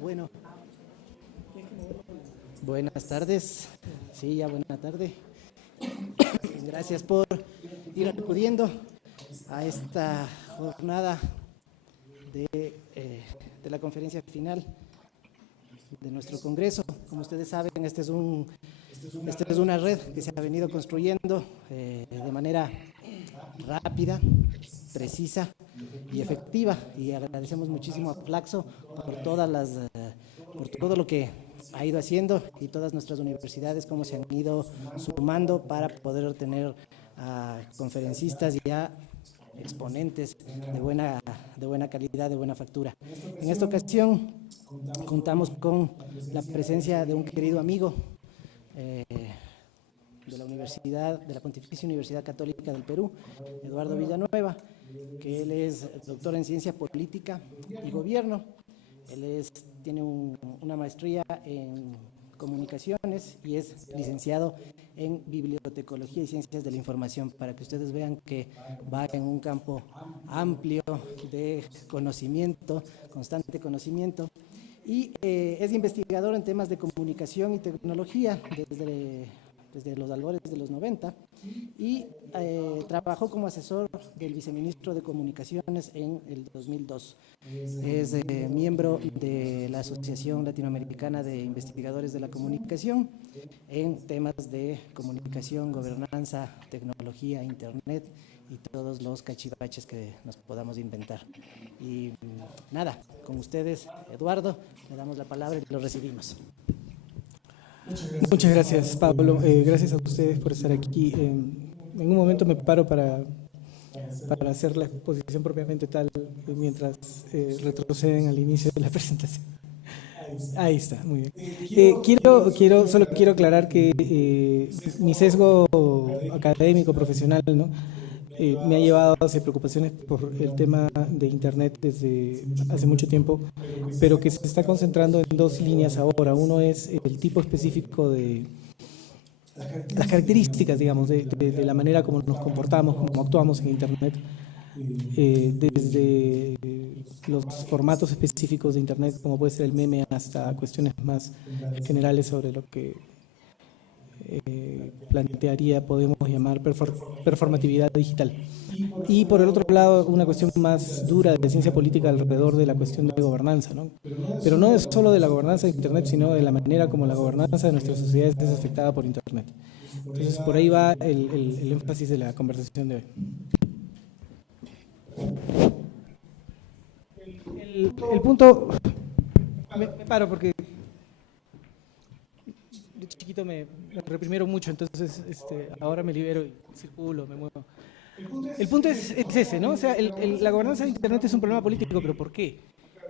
Bueno, buenas tardes. Sí, ya buena tarde. Gracias por ir acudiendo a esta jornada de la conferencia final de nuestro Congreso. Como ustedes saben, esta es una red que se ha venido construyendo de manera rápida, precisa y efectiva, y agradecemos muchísimo a Flaxo por todo lo que ha ido haciendo, y todas nuestras universidades cómo se han ido sumando para poder tener a conferencistas y a exponentes de buena calidad, de buena factura. En esta ocasión contamos con la presencia de un querido amigo de la Pontificia Universidad Católica del Perú, Eduardo Villanueva, que él es doctor en Ciencia Política y Gobierno. Él tiene una maestría en Comunicaciones y es licenciado en Bibliotecología y Ciencias de la Información, para que ustedes vean que va en un campo amplio de conocimiento, constante conocimiento, y es investigador en temas de comunicación y tecnología desde los albores de los 90, y trabajó como asesor del viceministro de Comunicaciones en el 2002. Es miembro de la Asociación Latinoamericana de Investigadores de la Comunicación en temas de comunicación, gobernanza, tecnología, internet y todos los cachivaches que nos podamos inventar. Y nada, con ustedes, Eduardo, le damos la palabra y lo recibimos. Muchas gracias, Pablo. Gracias a ustedes por estar aquí. En un momento me preparo para hacer la exposición propiamente tal, mientras retroceden al inicio de la presentación. Ahí está, muy bien. Solo quiero aclarar que mi sesgo académico, profesional, ¿no?, me ha llevado hacia preocupaciones por el tema de Internet desde hace mucho tiempo, pero que se está concentrando en dos líneas ahora. Uno es el tipo específico de las características, digamos, de la manera como nos comportamos, como actuamos en Internet, desde los formatos específicos de Internet, como puede ser el meme, hasta cuestiones más generales sobre lo que podemos llamar performatividad digital. Y por el otro lado, una cuestión más dura de ciencia política alrededor de la cuestión de gobernanza, ¿no? Pero no es solo de la gobernanza de Internet, sino de la manera como la gobernanza de nuestras sociedades es afectada por Internet. Entonces, por ahí va el énfasis de la conversación de hoy. El punto... Me paro porque de chiquito me reprimieron mucho, entonces ahora me libero y circulo, me muevo. El punto es ese, ¿no? O sea, la gobernanza de Internet es un problema político, pero ¿por qué?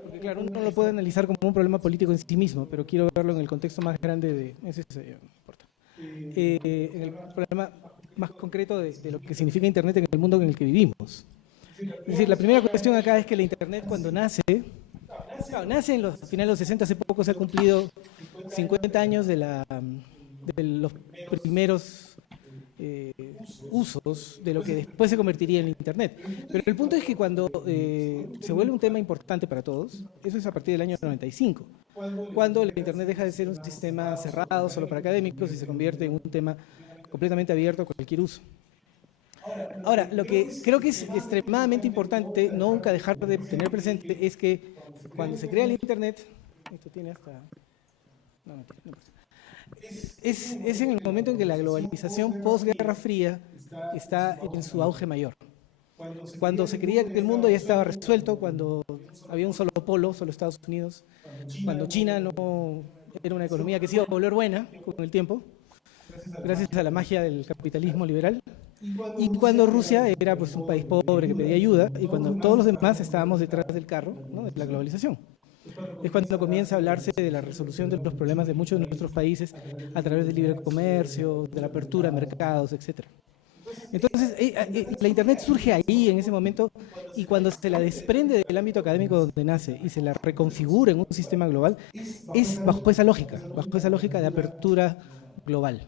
Porque claro, uno lo puede analizar como un problema político en sí mismo, pero quiero verlo en el contexto más grande de... no importa. En el problema más concreto de lo que significa Internet en el mundo en el que vivimos. Es decir, la primera cuestión acá es que la Internet, cuando nace en los finales de los 60, hace poco se ha cumplido 50 años de los primeros usos de lo que después se convertiría en Internet. Pero el punto es que cuando se vuelve un tema importante para todos, eso es a partir del año 95, cuando la Internet deja de ser un sistema cerrado solo para académicos y se convierte en un tema completamente abierto a cualquier uso. Ahora, lo que creo que es extremadamente importante nunca dejar de tener presente es que cuando se crea el Internet, esto tiene hasta... Es en el momento en que la globalización post-Guerra Fría está en su auge mayor. Cuando se creía que el mundo ya estaba resuelto, cuando había un solo polo, solo Estados Unidos, cuando China no era una economía que se iba a volver buena con el tiempo, gracias a la magia del capitalismo liberal, y cuando Rusia era pues un país pobre que pedía ayuda, y cuando todos los demás estábamos detrás del carro, ¿no?, de la globalización. Es cuando comienza a hablarse de la resolución de los problemas de muchos de nuestros países a través del libre comercio, de la apertura a mercados, etc. Entonces, la Internet surge ahí, en ese momento, y cuando se la desprende del ámbito académico donde nace y se la reconfigura en un sistema global, es bajo esa lógica de apertura global.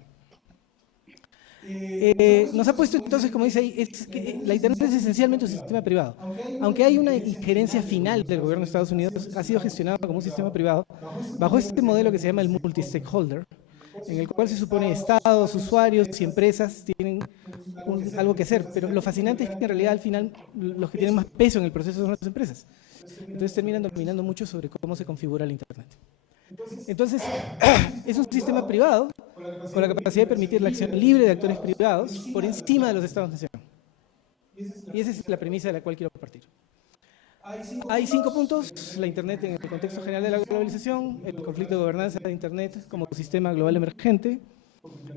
Nos ha puesto entonces, como dice ahí, es que la Internet es esencialmente un sistema privado. Aunque hay una injerencia final del gobierno de Estados Unidos, ha sido gestionado como un sistema privado bajo este modelo que se llama el multi-stakeholder, en el cual se supone estados, usuarios y empresas tienen algo que hacer. Pero lo fascinante es que en realidad al final los que tienen más peso en el proceso son las empresas. Entonces terminan dominando mucho sobre cómo se configura el Internet. Entonces, es un sistema privado con la capacidad de permitir la acción libre de actores privados por encima de los estados-nación. Y esa es la premisa de la cual quiero partir. Hay 5 puntos: la Internet en el contexto general de la globalización, el conflicto de gobernanza de Internet como sistema global emergente,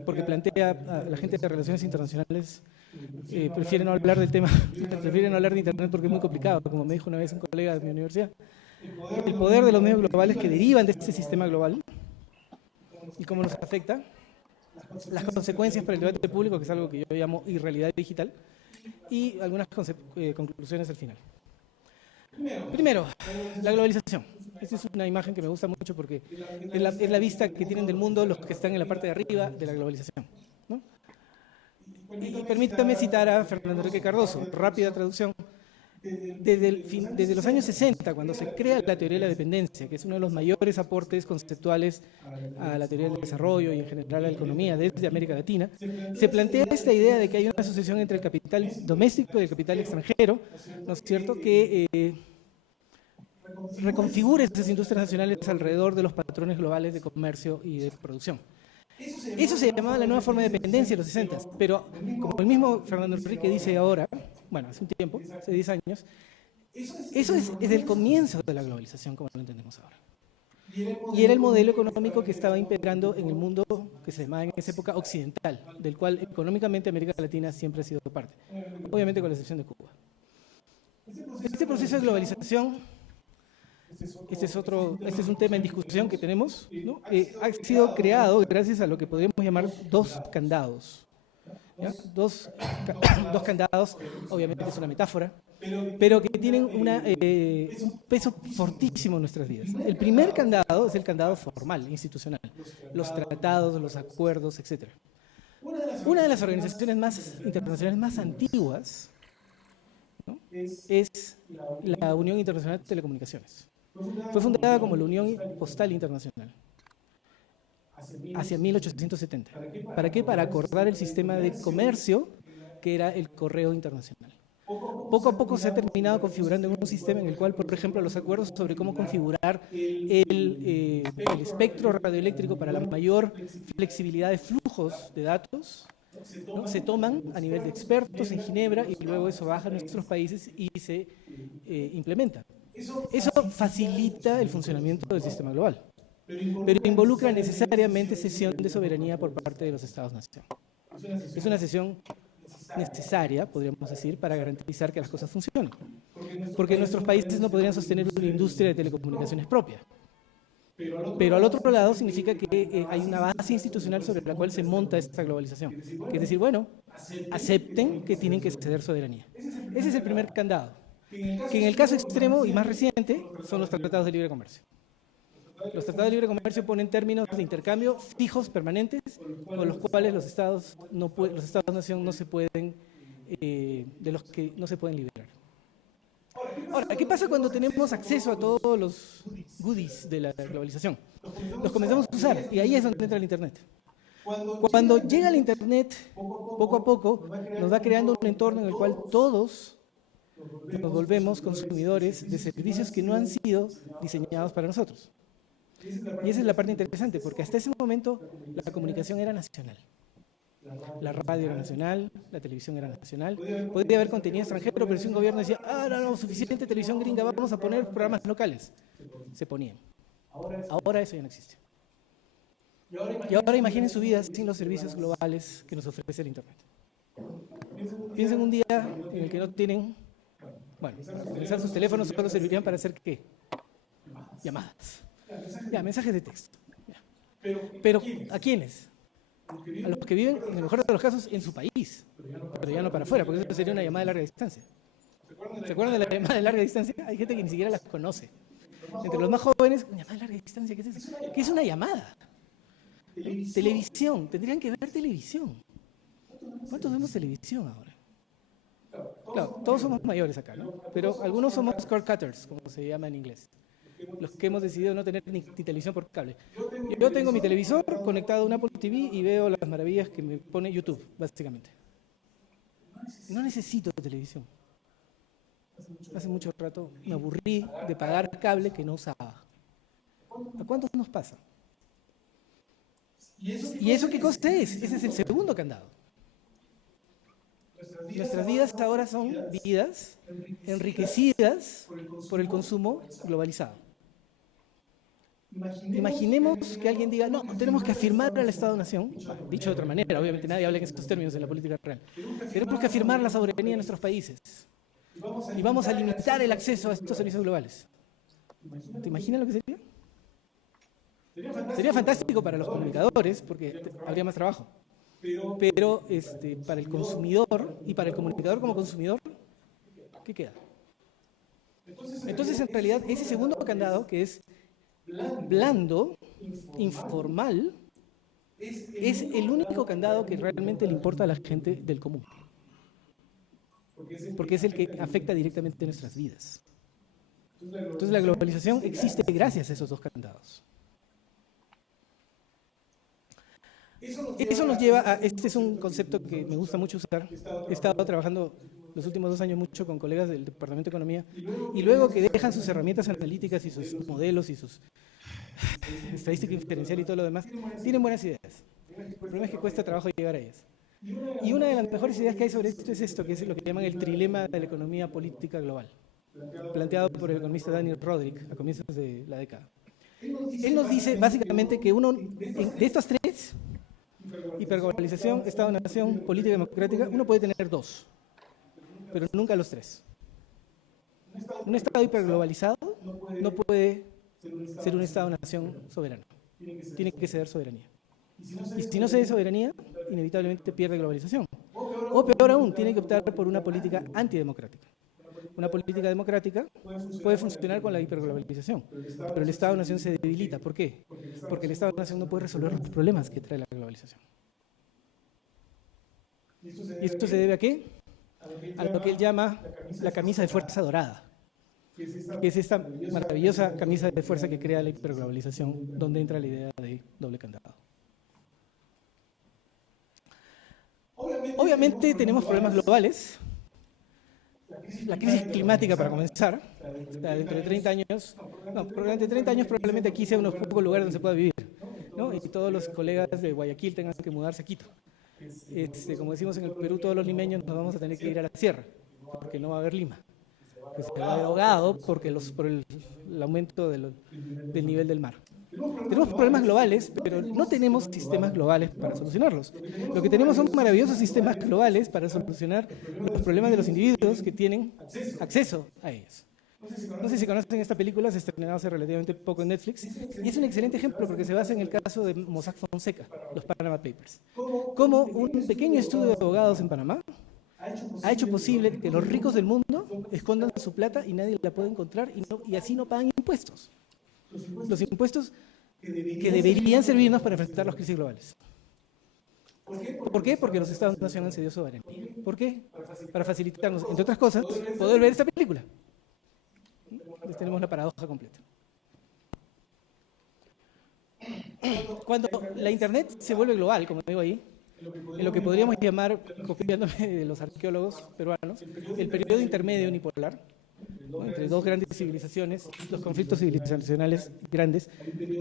porque plantea a la gente de relaciones internacionales, prefieren no hablar del tema, prefieren no hablar de Internet porque es muy complicado, como me dijo una vez un colega de mi universidad. El poder de los medios globales que derivan de este sistema global y cómo nos afecta, las consecuencias para el debate público, que es algo que yo llamo irrealidad digital, y algunas conclusiones al final. Primero, la globalización. Esta es una imagen que me gusta mucho porque es la vista que tienen del mundo los que están en la parte de arriba de la globalización, ¿no? Y permítame citar a Fernando Enrique Cardoso, rápida traducción. Desde los años 60, cuando se crea la teoría de la dependencia, que es uno de los mayores aportes conceptuales a la teoría del desarrollo y en general a la economía desde América Latina, se plantea esta idea de que hay una asociación entre el capital doméstico y el capital extranjero, ¿no es cierto?, que reconfigura estas industrias nacionales alrededor de los patrones globales de comercio y de producción. Eso se llamaba la nueva forma de dependencia en los 60, pero como el mismo Fernando Enrique dice ahora, bueno, hace un tiempo, hace 10 años, eso es el comienzo de la globalización como lo entendemos ahora. Y era el modelo económico que estaba imperando en el mundo que se llamaba en esa época occidental, del cual económicamente América Latina siempre ha sido parte, obviamente con la excepción de Cuba. Este proceso de globalización, este es un tema en discusión que tenemos, ¿no? Ha sido creado gracias a lo que podríamos llamar dos candados. ¿Ya? Dos candados, obviamente es una metáfora, pero que tienen un peso fortísimo en nuestras vidas. El primer candado es el candado formal, institucional, los tratados, los acuerdos, etc. Una de las organizaciones internacionales más antiguas, ¿no?, es la Unión Internacional de Telecomunicaciones. Fue fundada como la Unión Postal Internacional hacia 1870. ¿Para qué? Para acordar el sistema de comercio que era el correo internacional. Poco a poco se ha terminado configurando en un sistema en el cual, por ejemplo, los acuerdos sobre cómo configurar el espectro radioeléctrico para la mayor flexibilidad de flujos de datos, ¿no?, se toman a nivel de expertos en Ginebra y luego eso baja a nuestros países y se implementa. Eso facilita el funcionamiento del sistema global, pero involucra necesariamente cesión de soberanía por parte de los Estados-nación. Es una cesión necesaria, podríamos decir, para garantizar que las cosas funcionen, porque nuestros países no podrían sostener una industria de telecomunicaciones propia. Pero al otro lado significa que hay una base institucional sobre la cual se monta esta globalización, que es decir, bueno, acepten que tienen que ceder soberanía. Ese es el primer candado, que en el caso extremo y más reciente son los tratados de libre comercio. Los tratados de libre comercio ponen términos de intercambio fijos, permanentes, con los cuales los Estados-nación no se pueden, de los que no se pueden liberar. Ahora, ¿qué pasa cuando tenemos acceso a todos los goodies de la globalización? Los comenzamos a usar y ahí es donde entra el Internet. Cuando llega el Internet, poco a poco nos va creando un entorno en el cual todos nos volvemos consumidores de servicios que no han sido diseñados para nosotros. Y esa es la parte interesante, porque hasta ese momento la comunicación era nacional. La radio era nacional, la televisión era nacional. Podría haber contenido extranjero, pero si un gobierno decía, no, suficiente televisión gringa, vamos a poner programas locales, se ponían. Ahora eso ya no existe. Y ahora imaginen su vida sin los servicios globales que nos ofrece el Internet. Piensen un día en el que no tienen, bueno, para comenzar, sus teléfonos solo servirían para hacer ¿qué? Llamadas. Ya, mensajes de texto. Ya. Pero ¿a quiénes? A los que viven, en el mejor de los casos, en su país, pero ya no para afuera, porque eso sería una llamada de larga distancia. ¿Se acuerdan de la llamada de larga distancia? Hay gente que ni siquiera las conoce. Entre los más jóvenes, llamada de larga distancia, ¿qué es eso? ¿Qué es una llamada? Televisión, tendrían que ver televisión. ¿Cuántos vemos televisión ahora? Claro, todos somos mayores acá, ¿no? Pero algunos somos cord cutters, como se llama en inglés. Los que hemos decidido no tener ni televisión por cable. Yo tengo mi televisor conectado a un Apple TV y veo las maravillas que me pone YouTube, básicamente. No necesito televisión. Hace mucho rato me aburrí de pagar cable que no usaba. ¿A cuántos nos pasa? ¿Y eso qué cosa es? Ese es el segundo candado. Nuestras vidas ahora son vidas enriquecidas por el consumo globalizado. Imaginemos que alguien diga, no, tenemos que afirmar al Estado-Nación, dicho de otra manera, obviamente nadie habla en estos términos en la política real, tenemos que afirmar la soberanía de nuestros países y vamos a limitar el acceso a estos servicios globales. ¿Te imaginas lo que sería? Sería fantástico para los comunicadores porque habría más trabajo, pero para el consumidor y para el comunicador como consumidor, ¿qué queda? Entonces, en realidad, ese segundo candado, que es blando, informal, es el único candado que realmente le importa a la gente del común. Porque es el que afecta directamente nuestras vidas. Entonces la globalización existe gracias a esos dos candados. Eso nos lleva a, este es un concepto que me gusta mucho usar. He estado trabajando los últimos 2 años mucho con colegas del Departamento de Economía y luego que dejan sus herramientas analíticas y sus modelos y sus estadística inferencial y todo lo demás, tienen buenas ideas. El problema es que cuesta trabajo llegar a ellas. Y una de las mejores ideas que hay sobre esto es esto, que es lo que llaman el trilema de la economía política global, planteado por el economista Daniel Rodrik a comienzos de la década. Él nos dice básicamente que uno de estas tres, hiperglobalización, Estado-nación, política democrática, uno puede tener 2, pero nunca los 3. Un Estado hiperglobalizado no puede ser un Estado-nación soberano. Tiene que ceder soberanía. Y si no cede soberanía, inevitablemente pierde globalización. O peor aún, tiene que optar por una política antidemocrática. Una política democrática puede funcionar con la hiperglobalización, pero el Estado-nación se debilita. ¿Por qué? Porque el Estado-nación no puede resolver los problemas que trae la globalización. ¿Y esto se debe a qué? A lo que él llama la camisa de fuerza dorada, que es esta maravillosa camisa de fuerza que crea la hiperglobalización, donde entra la idea de doble candado. Obviamente tenemos problemas globales. La crisis climática, para comenzar, dentro de 30 años, durante 30 años probablemente aquí sea uno de los pocos lugares donde se pueda vivir, ¿no? Y todos los colegas de Guayaquil tengan que mudarse a Quito. Como decimos en el Perú, todos los limeños nos vamos a tener que ir a la sierra, porque no va a haber lima. Que se va a ver ahogado por el aumento del nivel del mar. Tenemos problemas globales, pero no tenemos sistemas globales para solucionarlos. Lo que tenemos son maravillosos sistemas globales para solucionar los problemas de los individuos que tienen acceso a ellos. No sé si conocen esta película, se estrenó hace relativamente poco en Netflix, y es un excelente ejemplo porque se basa en el caso de Mossack Fonseca, los Panama Papers. Como un pequeño estudio de abogados en Panamá ha hecho posible que los ricos del mundo escondan su plata y nadie la puede encontrar y así no pagan impuestos. Los impuestos que deberían servirnos para enfrentar las crisis globales. ¿Por qué? Porque los Estados-nación han cedido soberanía. ¿Por qué? Para facilitarnos, entre otras cosas, poder ver esta película. Entonces tenemos la paradoja completa. Cuando la Internet se vuelve global, como digo ahí, en lo que podríamos llamar, copiándome de los arqueólogos peruanos, el periodo intermedio unipolar, ¿no? Entre dos grandes civilizaciones, los conflictos civilizacionales grandes,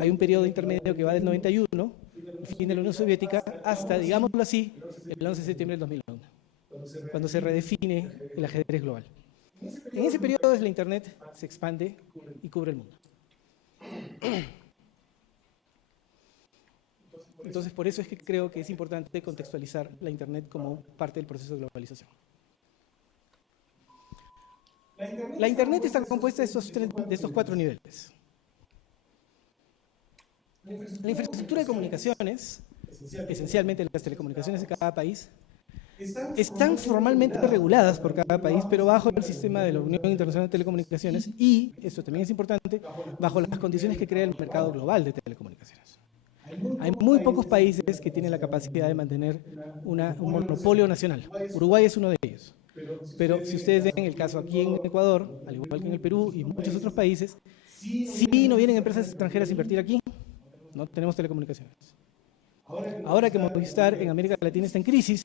hay un periodo intermedio que va del 91, el fin de la Unión Soviética, hasta, digámoslo así, el 11 de septiembre del 2001, cuando se redefine el ajedrez global. En ese periodo la Internet se expande y cubre el mundo. Entonces, por eso es que creo que es importante contextualizar la Internet como parte del proceso de globalización. La Internet está compuesta de estos 4 niveles. La infraestructura de comunicaciones, esencialmente las telecomunicaciones de cada país, están formalmente reguladas por cada país, pero bajo el sistema de la Unión Internacional de Telecomunicaciones y, esto también es importante, bajo las condiciones que crea el mercado global de telecomunicaciones. Hay muy pocos países que tienen la capacidad de mantener un monopolio nacional. Uruguay es uno de ellos. Pero si ustedes ven el caso aquí en Ecuador, al igual que en el Perú y muchos otros países, si no vienen empresas extranjeras a invertir aquí, no tenemos telecomunicaciones. Ahora que Movistar en América Latina está en crisis,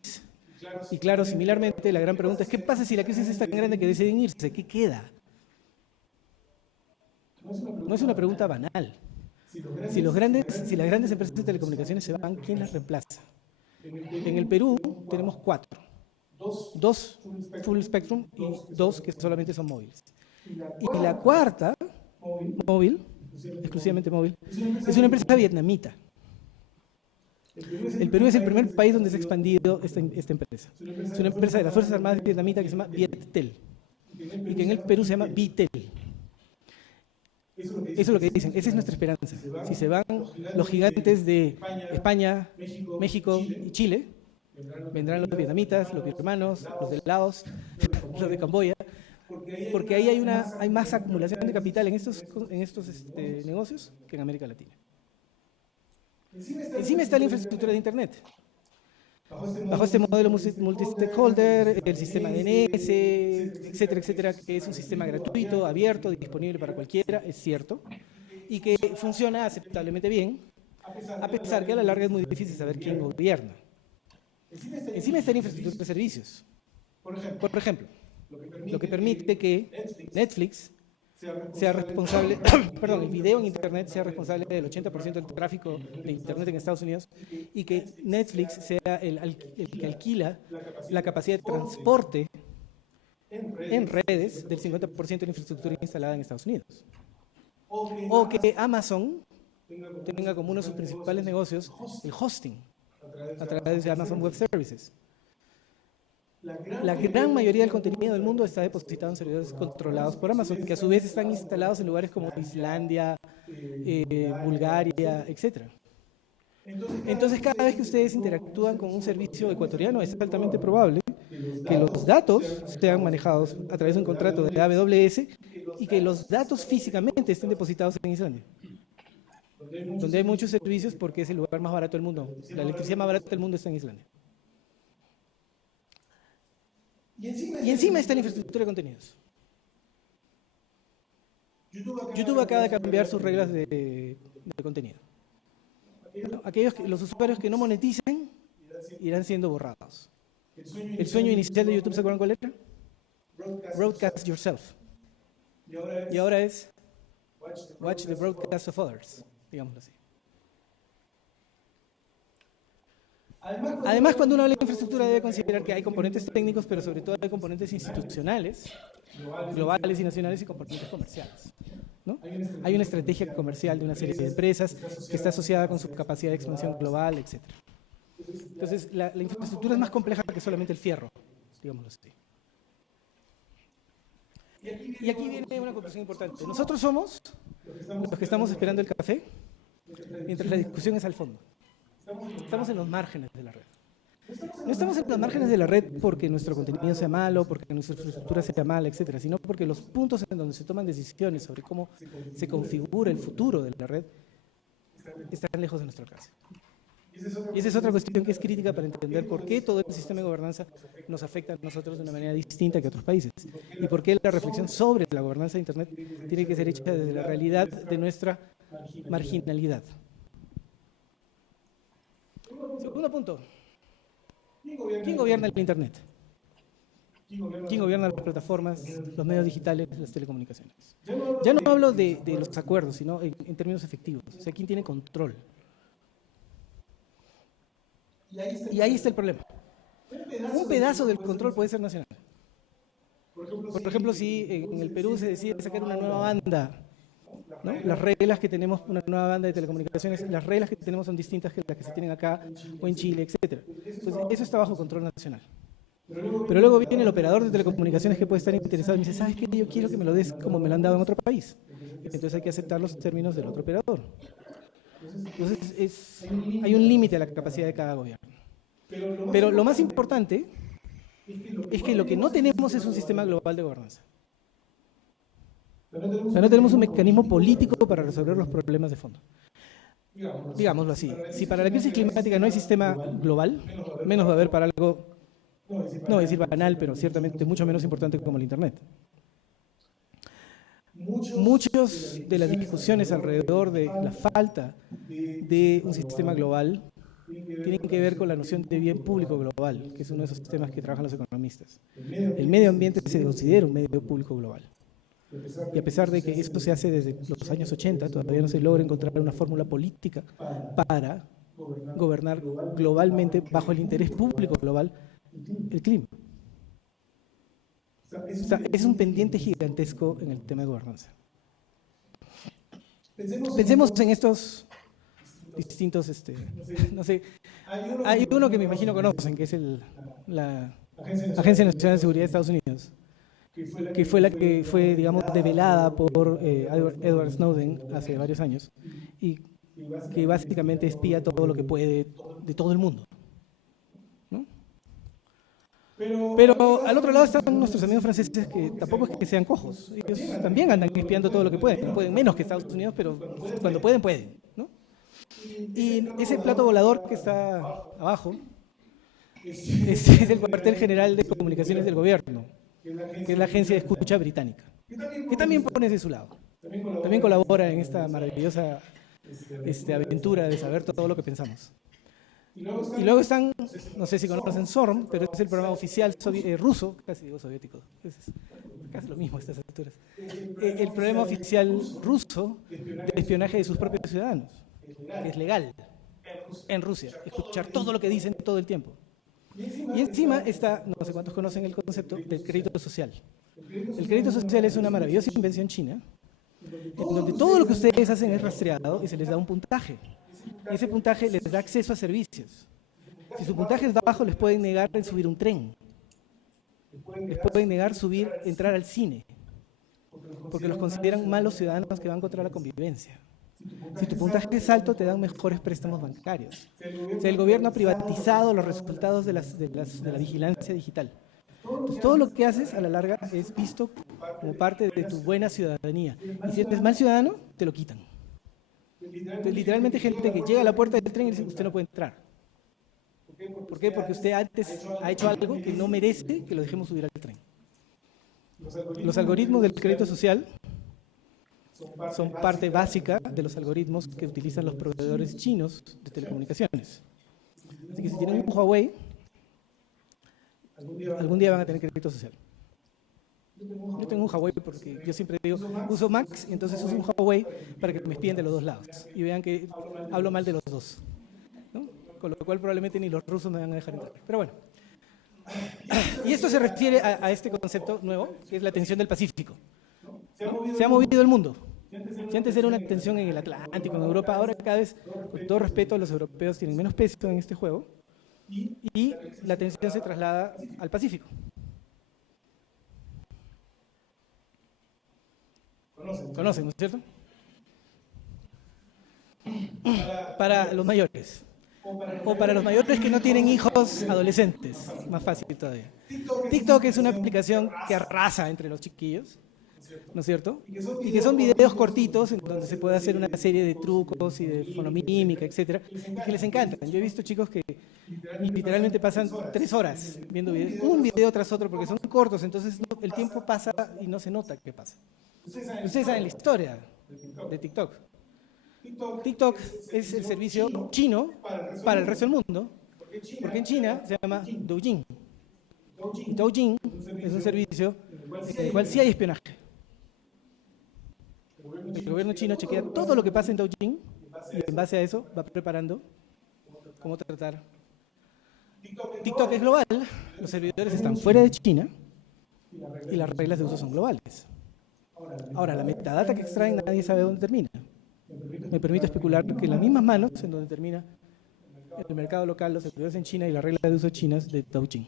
y claro, similarmente, la gran pregunta es, ¿qué pasa si la crisis es tan grande que deciden irse? ¿Qué queda? No es una pregunta banal. Si las grandes empresas de telecomunicaciones se van, ¿quién las reemplaza? En el Perú tenemos 4. 2 full spectrum y 2 que solamente son móviles. Y la cuarta, móvil, exclusivamente móvil, es una empresa vietnamita. El Perú es el primer país donde se ha expandido esta empresa. Es una empresa de las Fuerzas Armadas vietnamita que se llama Viettel y que en el Perú se llama Vitel. Eso es lo que dicen, esa es nuestra esperanza. Si se van los gigantes de España, México y Chile, vendrán los vietnamitas, los birmanos, los de Laos, los de Camboya, porque ahí hay más acumulación de capital en estos negocios que en América Latina. Encima está la infraestructura de Internet. Bajo este modelo multi-stakeholder, el sistema DNS, etcétera, etcétera, que es un sistema gratuito, abierto, disponible para cualquiera, es cierto, y que funciona aceptablemente bien, a pesar que a la larga es muy difícil saber quién gobierna. Encima está la infraestructura de servicios. Por ejemplo, lo que permite que Netflix sea responsable, perdón, el video en Internet sea responsable del 80% del tráfico de Internet en Estados Unidos y que Netflix sea el que alquila la capacidad de transporte en redes del 50% de la infraestructura instalada en Estados Unidos. O que Amazon tenga como uno de sus principales negocios el hosting a través de Amazon Web Services. La gran mayoría del contenido del mundo está depositado en servidores controlados por Amazon, que a su vez están instalados en lugares como Islandia, Bulgaria, etc. Entonces, cada vez que ustedes interactúan con un servicio ecuatoriano, es altamente probable que los datos sean manejados a través de un contrato de AWS y que los datos físicamente estén depositados en Islandia, donde hay muchos servicios porque es el lugar más barato del mundo. La electricidad más barata del mundo está en Islandia. Y encima está la infraestructura de contenidos. YouTube acaba de cambiar sus reglas de contenido. Los usuarios que no moneticen irán siendo borrados. El sueño inicial de YouTube, ¿se acuerdan cuál era? Broadcast yourself. Y ahora es watch the broadcast of others, digámoslo así. Además, cuando uno habla de infraestructura debe considerar que hay componentes técnicos, pero sobre todo hay componentes institucionales, globales y nacionales, y componentes comerciales, ¿no? Hay una estrategia comercial de una serie de empresas que está asociada con su capacidad de expansión global, etc. Entonces, la infraestructura es más compleja que solamente el fierro, digámoslo así. Y aquí viene una conclusión importante. Nosotros somos los que estamos esperando el café, mientras la discusión es al fondo. Estamos en los márgenes de la red. No estamos en los márgenes de la red porque nuestro contenido sea malo, porque nuestra infraestructura sea mala, etcétera, sino porque los puntos en donde se toman decisiones sobre cómo se configura el futuro de la red están lejos de nuestro alcance. Y esa es otra cuestión que es crítica para entender por qué todo el sistema de gobernanza nos afecta a nosotros de una manera distinta que a otros países. Y por qué la reflexión sobre la gobernanza de Internet tiene que ser hecha desde la realidad de nuestra marginalidad. Segundo punto. ¿Quién gobierna el Internet? ¿Quién gobierna las plataformas, los medios digitales, las telecomunicaciones? Ya no hablo de los acuerdos, sino en términos efectivos. O sea, ¿quién tiene control? Y ahí está el problema. Un pedazo del control puede ser nacional. Por ejemplo, si en el Perú se decide sacar una nueva banda, ¿no? Las reglas que tenemos, una nueva banda de telecomunicaciones, las reglas que tenemos son distintas que las que se tienen acá o en Chile, etc. Entonces, eso está bajo control nacional. Pero luego viene el operador de telecomunicaciones que puede estar interesado y dice, ¿sabes qué? Yo quiero que me lo des como me lo han dado en otro país. Entonces hay que aceptar los términos del otro operador. Entonces hay un límite a la capacidad de cada gobierno. Pero lo más importante es que lo que no tenemos es un sistema global de gobernanza. O sea, no tenemos un mecanismo político para resolver los problemas de fondo. Digámoslo así. Si para la crisis climática no hay sistema global, menos va a haber para algo, no voy a decir banal, pero ciertamente mucho menos importante como el Internet. Muchas de las discusiones alrededor de la falta de un sistema global tienen que ver con la noción de bien público global, que es uno de esos temas que trabajan los economistas. El medio ambiente se considera un medio público global. Y a pesar de que esto se hace desde los años 80, todavía no se logra encontrar una fórmula política para gobernar globalmente bajo el interés público global el clima. O sea, es un pendiente gigantesco en el tema de gobernanza. Pensemos en estos distintos, no sé, hay uno que me imagino conocen, que es la Agencia Nacional de Seguridad de Estados Unidos, que fue la que fue, digamos, develada por Edward Snowden hace varios años, y que básicamente espía todo lo que puede de todo el mundo, ¿no? Pero al otro lado están nuestros amigos franceses, que tampoco es que sean cojos. Ellos también andan espiando todo lo que pueden. No pueden menos que Estados Unidos, pero cuando pueden, pueden, ¿no? Y ese plato volador que está abajo es el cuartel general de comunicaciones del gobierno, que es la agencia de escucha británica, que también pone de su lado. También colabora en esta maravillosa aventura de saber todo lo que pensamos. Y luego están, no sé si conocen SORM, pero es el programa oficial ruso, casi digo soviético, es casi lo mismo a estas alturas, el programa oficial ruso de espionaje de sus propios ciudadanos, que es legal en Rusia, escuchar todo lo que dicen todo el tiempo. Y encima está, no sé cuántos conocen el concepto del crédito social. El crédito social es una maravillosa invención china, en donde todo lo que ustedes hacen es rastreado y se les da un puntaje. Y ese puntaje les da acceso a servicios. Si su puntaje es bajo, les pueden negar el subir un tren. Les pueden negar entrar al cine, porque los consideran malos ciudadanos que van contra la convivencia. Si tu puntaje es alto, te dan mejores préstamos bancarios. O sea, el gobierno ha privatizado los resultados de la vigilancia digital. Entonces, todo lo que haces a la larga es visto como parte de tu buena ciudadanía. Y si eres mal ciudadano, te lo quitan. Entonces, literalmente gente que llega a la puerta del tren y dice, usted no puede entrar. ¿Por qué? Porque usted antes ha hecho algo que no merece que lo dejemos subir al tren. Los algoritmos del crédito social son parte básica de los algoritmos que utilizan los proveedores chinos de telecomunicaciones. Así que si tienen un Huawei, algún día van a tener crédito social. Yo tengo un Huawei porque yo siempre digo, uso Max y entonces uso un Huawei para que me espíen de los dos lados y vean que hablo mal de los dos, ¿no? Con lo cual probablemente ni los rusos me van a dejar entrar. Pero bueno. Y esto se refiere a este concepto nuevo, que es la tensión del Pacífico, ¿no? Se ha movido el mundo. Si antes era una tensión en el Atlántico, en Europa, ahora cada vez, con todo respeto, los europeos tienen menos peso en este juego y la tensión se traslada al Pacífico. ¿Conocen, no es cierto? Para los mayores. O para los mayores que no tienen hijos adolescentes, más fácil todavía. TikTok es una aplicación que arrasa entre los chiquillos, ¿no es cierto? Y que son videos cortitos en donde se puede hacer una serie de trucos y de fonomímica, etcétera, que les encantan. Yo he visto chicos que literalmente pasan 3 horas viendo videos, un video tras otro, porque son cortos, entonces el tiempo pasa y no se nota qué pasa. Ustedes saben la historia de TikTok. TikTok es el servicio chino para el resto del mundo, porque en China se llama Douyin. Y Douyin es un servicio en el cual sí hay espionaje. El gobierno chino chequea todo lo que pasa en Douyin y en base a eso va preparando cómo tratar. TikTok es global, los servidores están fuera de China y las reglas de uso son globales. Ahora, la metadata que extraen nadie sabe dónde termina. Me permito especular que en las mismas manos en donde termina el mercado local, los servidores en China y las reglas de uso chinas de Douyin.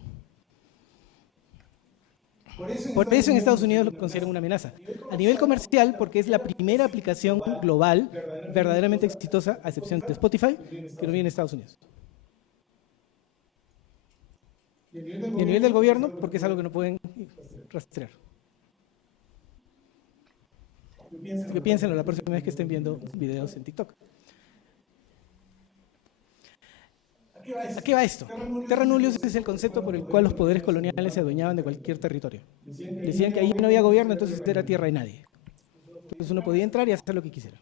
Por eso en Estados Unidos lo consideran una amenaza. A nivel comercial, porque es la primera aplicación global verdaderamente exitosa, a excepción de Spotify, que no viene en Estados Unidos. Y a nivel del gobierno, porque es algo que no pueden rastrear. Así que piénsenlo la próxima vez que estén viendo videos en TikTok. ¿A qué va esto? Terra nullius es el concepto por el cual los poderes coloniales se adueñaban de cualquier territorio. Decían que ahí no había gobierno, entonces era tierra de nadie. Entonces uno podía entrar y hacer lo que quisiera.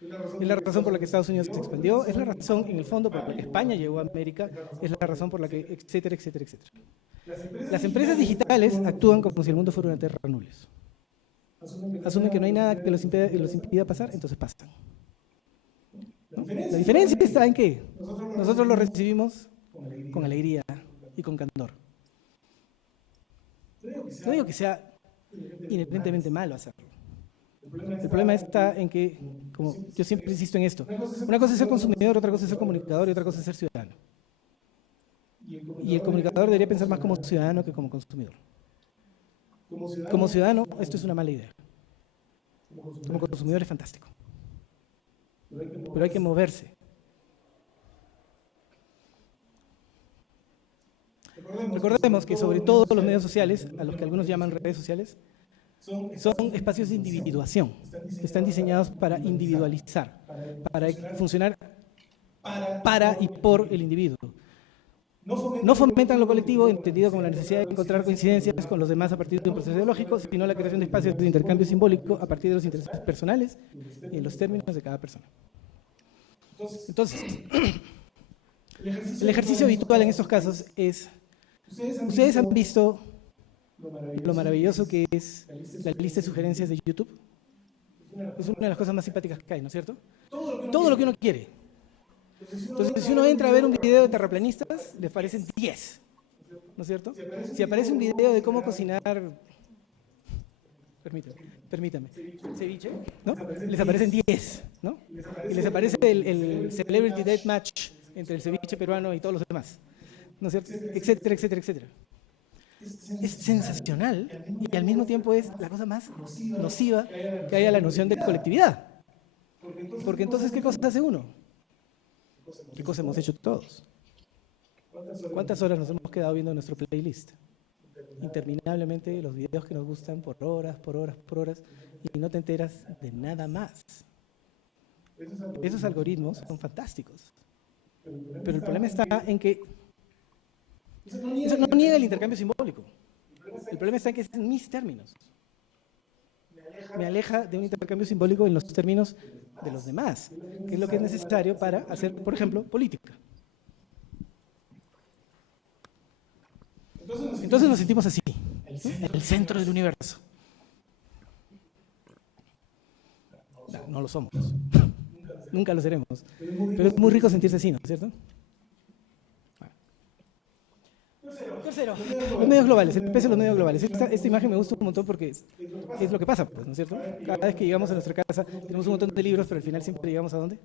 Es la razón por la que Estados Unidos se expandió, es la razón, en el fondo, por la que España llegó a América, es la razón por la que, etcétera, etcétera, etcétera. Las empresas digitales actúan como si el mundo fuera una terra nullius. Asumen que no hay nada que los impida pasar, entonces pasan. ¿No? La diferencia está en que nosotros lo recibimos con alegría y con candor. No digo que sea inherentemente malo hacerlo. El problema está en que, como yo siempre insisto en esto, una cosa es ser consumidor, otra cosa es ser comunicador y otra cosa es ser ciudadano. Y el comunicador debería pensar más como ciudadano que como consumidor. Como ciudadano, esto es una mala idea. Como consumidor es fantástico. Pero hay que moverse. Recordemos que sobre todo los medios sociales, a los que algunos llaman redes sociales, son espacios de individuación. Están diseñados para individualizar, para funcionar para y por el individuo. No fomentan lo colectivo, entendido como la necesidad de encontrar coincidencias con los demás a partir de un proceso ideológico, sino la creación de espacios de intercambio simbólico a partir de los intereses personales y en los términos de cada persona. Entonces, el ejercicio habitual en estos casos es, ¿ustedes han visto lo maravilloso que es la lista de sugerencias de YouTube? Es una de las cosas más simpáticas que hay, ¿no es cierto? Todo lo que uno quiere. Entonces, si uno entra a ver un video de terraplanistas, le aparecen 10, ¿no es cierto? Si aparece un video de cómo cocinar, permítame, ceviche, ¿no? Les aparecen 10, ¿no? Y les aparece el Celebrity Deathmatch entre el ceviche peruano y todos los demás, ¿no es cierto? Etcétera, etcétera, etcétera. Es sensacional y al mismo tiempo es la cosa más nociva que haya la noción de colectividad. Porque entonces, ¿qué cosa hace uno? ¿Qué cosa hemos hecho todos? ¿Cuántas horas nos hemos quedado viendo nuestro playlist? Interminablemente los videos que nos gustan por horas, por horas, por horas, y no te enteras de nada más. Esos algoritmos son fantásticos. Pero el problema está en que eso no niega el intercambio simbólico. El problema está en que es en mis términos. Me aleja de un intercambio simbólico en los términos de los demás, que es lo que es necesario para hacer, por ejemplo, política. Entonces nos sentimos así, ¿no? El centro del universo. No lo somos. Nunca lo seremos. Pero es muy rico sentirse así, ¿no es cierto? Tercero, los medios globales, el peso de los medios globales. Esta imagen me gusta un montón porque es lo que pasa, pues, ¿no es cierto? Cada vez que llegamos a nuestra casa tenemos un montón de libros, pero al final siempre llegamos ¿a dónde?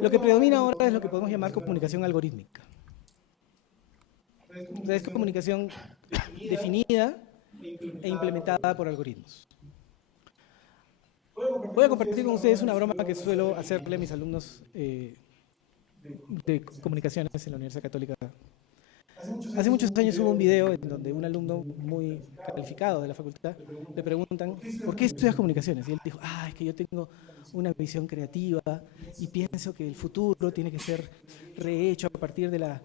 Lo que predomina ahora es lo que podemos llamar comunicación algorítmica. O sea, es comunicación definida e implementada por algoritmos. Voy a compartir con ustedes una broma que suelo hacerle a mis alumnos de comunicaciones en la Universidad Católica. Hace muchos años hubo un video en donde un alumno muy calificado de la facultad le preguntan, ¿por qué estudias comunicaciones? Y él dijo, es que yo tengo una visión creativa y pienso que el futuro tiene que ser rehecho a partir de la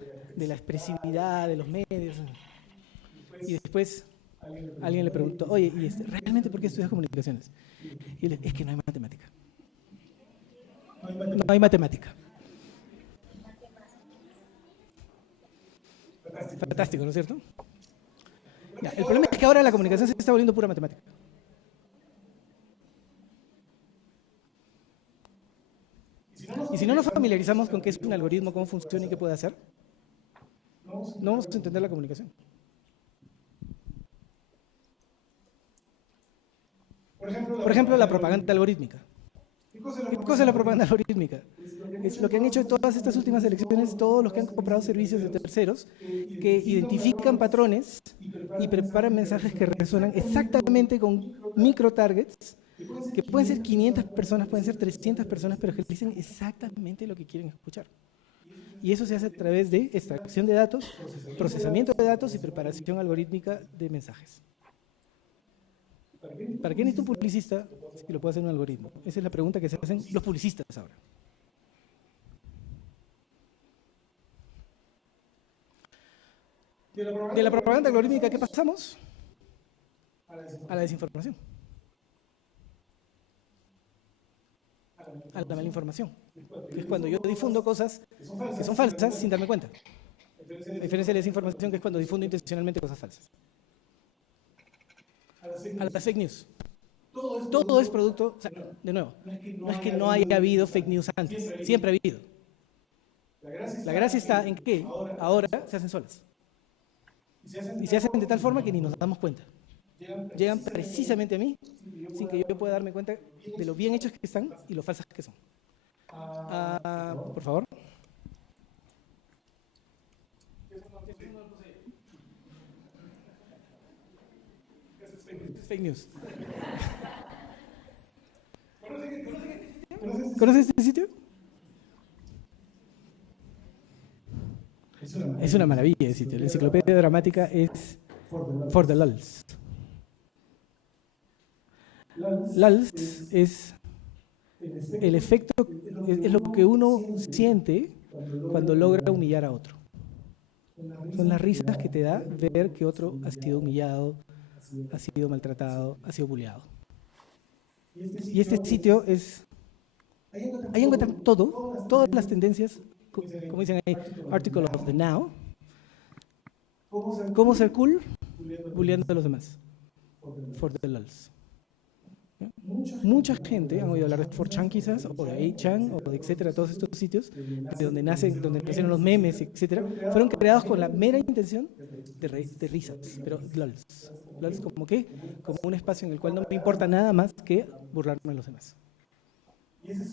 expresividad de los medios. Y después alguien le preguntó, oye, ¿y realmente por qué estudias comunicaciones? Y él dijo, es que no hay matemática. No hay matemática. Fantástico, ¿no es cierto? Ya, el problema es que ahora la comunicación se está volviendo pura matemática. Y si no nos familiarizamos con qué es un algoritmo, cómo funciona y qué puede hacer, no vamos a entender la comunicación. Por ejemplo, la propaganda algorítmica. ¿Qué cosa es la propaganda algorítmica? Es lo que han hecho en todas estas últimas elecciones, todos los que han comprado servicios de terceros, que identifican patrones y preparan mensajes que resuenan exactamente con micro-targets, que pueden ser 500 personas, pueden ser 300 personas, pero que dicen exactamente lo que quieren escuchar. Y eso se hace a través de extracción de datos, procesamiento de datos y preparación algorítmica de mensajes. ¿Para qué necesita un publicista si lo puede hacer un algoritmo? Esa es la pregunta que se hacen los publicistas ahora. De la propaganda algorítmica, ¿qué pasamos? A la desinformación. A la malinformación. Que es cuando yo difundo cosas que son falsas sin darme cuenta. A diferencia de la desinformación, que es cuando difundo intencionalmente cosas falsas. A las fake news. Todo es producto, o sea, de nuevo, no es que no haya habido fake news antes, siempre ha habido. La gracia está en que ahora se hacen solas. Y se hacen de tal forma que ni nos damos cuenta. Llegan precisamente a mí, sin que yo pueda darme cuenta de lo bien hechos que están y lo falsas que son. Por favor. Fake news. ¿Conoces este sitio? Es una maravilla de sitio. La enciclopedia dramática es for the lulz. Lulz es el efecto, es lo que uno siente cuando logra humillar a otro. Son las risas que te da ver que otro ha sido humillado, ha sido maltratado, ha sido bulleado. Y este sitio es... Ahí encuentran todo, todas las tendencias, como dicen ahí, article of the now. Cómo ser cool, bulleando a los demás. For the lulz. Mucha gente, han oído hablar de 4chan quizás, o de 8chan, o de etcétera, todos estos sitios, de donde nacieron los memes, etcétera, fueron creados con la mera intención de risas, pero lulz. Lulz como qué, como un espacio en el cual no me importa nada más que burlarme de los demás.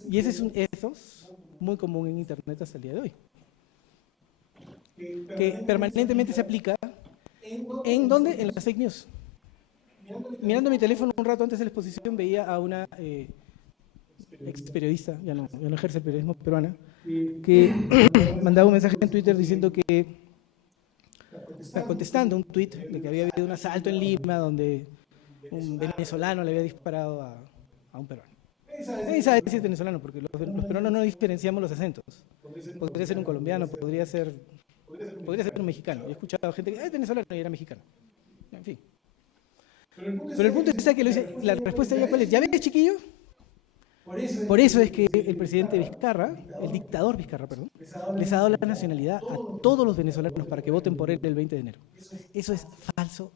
Y ese es un ethos muy común en Internet hasta el día de hoy, que permanentemente se aplica ¿en dónde? En las fake news. Mirando mi teléfono un rato antes de la exposición veía a una ex periodista, ya no ejerce el periodismo peruana, que mandaba un mensaje en Twitter diciendo que, contestando un tweet de que había habido un asalto en Lima donde un venezolano le había disparado a un peruano. Nadie sabe decir venezolano porque los peruanos no diferenciamos los acentos. Podría ser un colombiano, podría ser un mexicano. Yo he escuchado gente que es venezolano y era mexicano. En fin. Pero el punto es que lo dice, la respuesta ya cuál es, ¿ya ves, chiquillo? Por eso es que el presidente Vizcarra, el dictador Vizcarra, perdón, les ha dado la nacionalidad a todos los venezolanos para que voten por él el 20 de enero. Eso es falso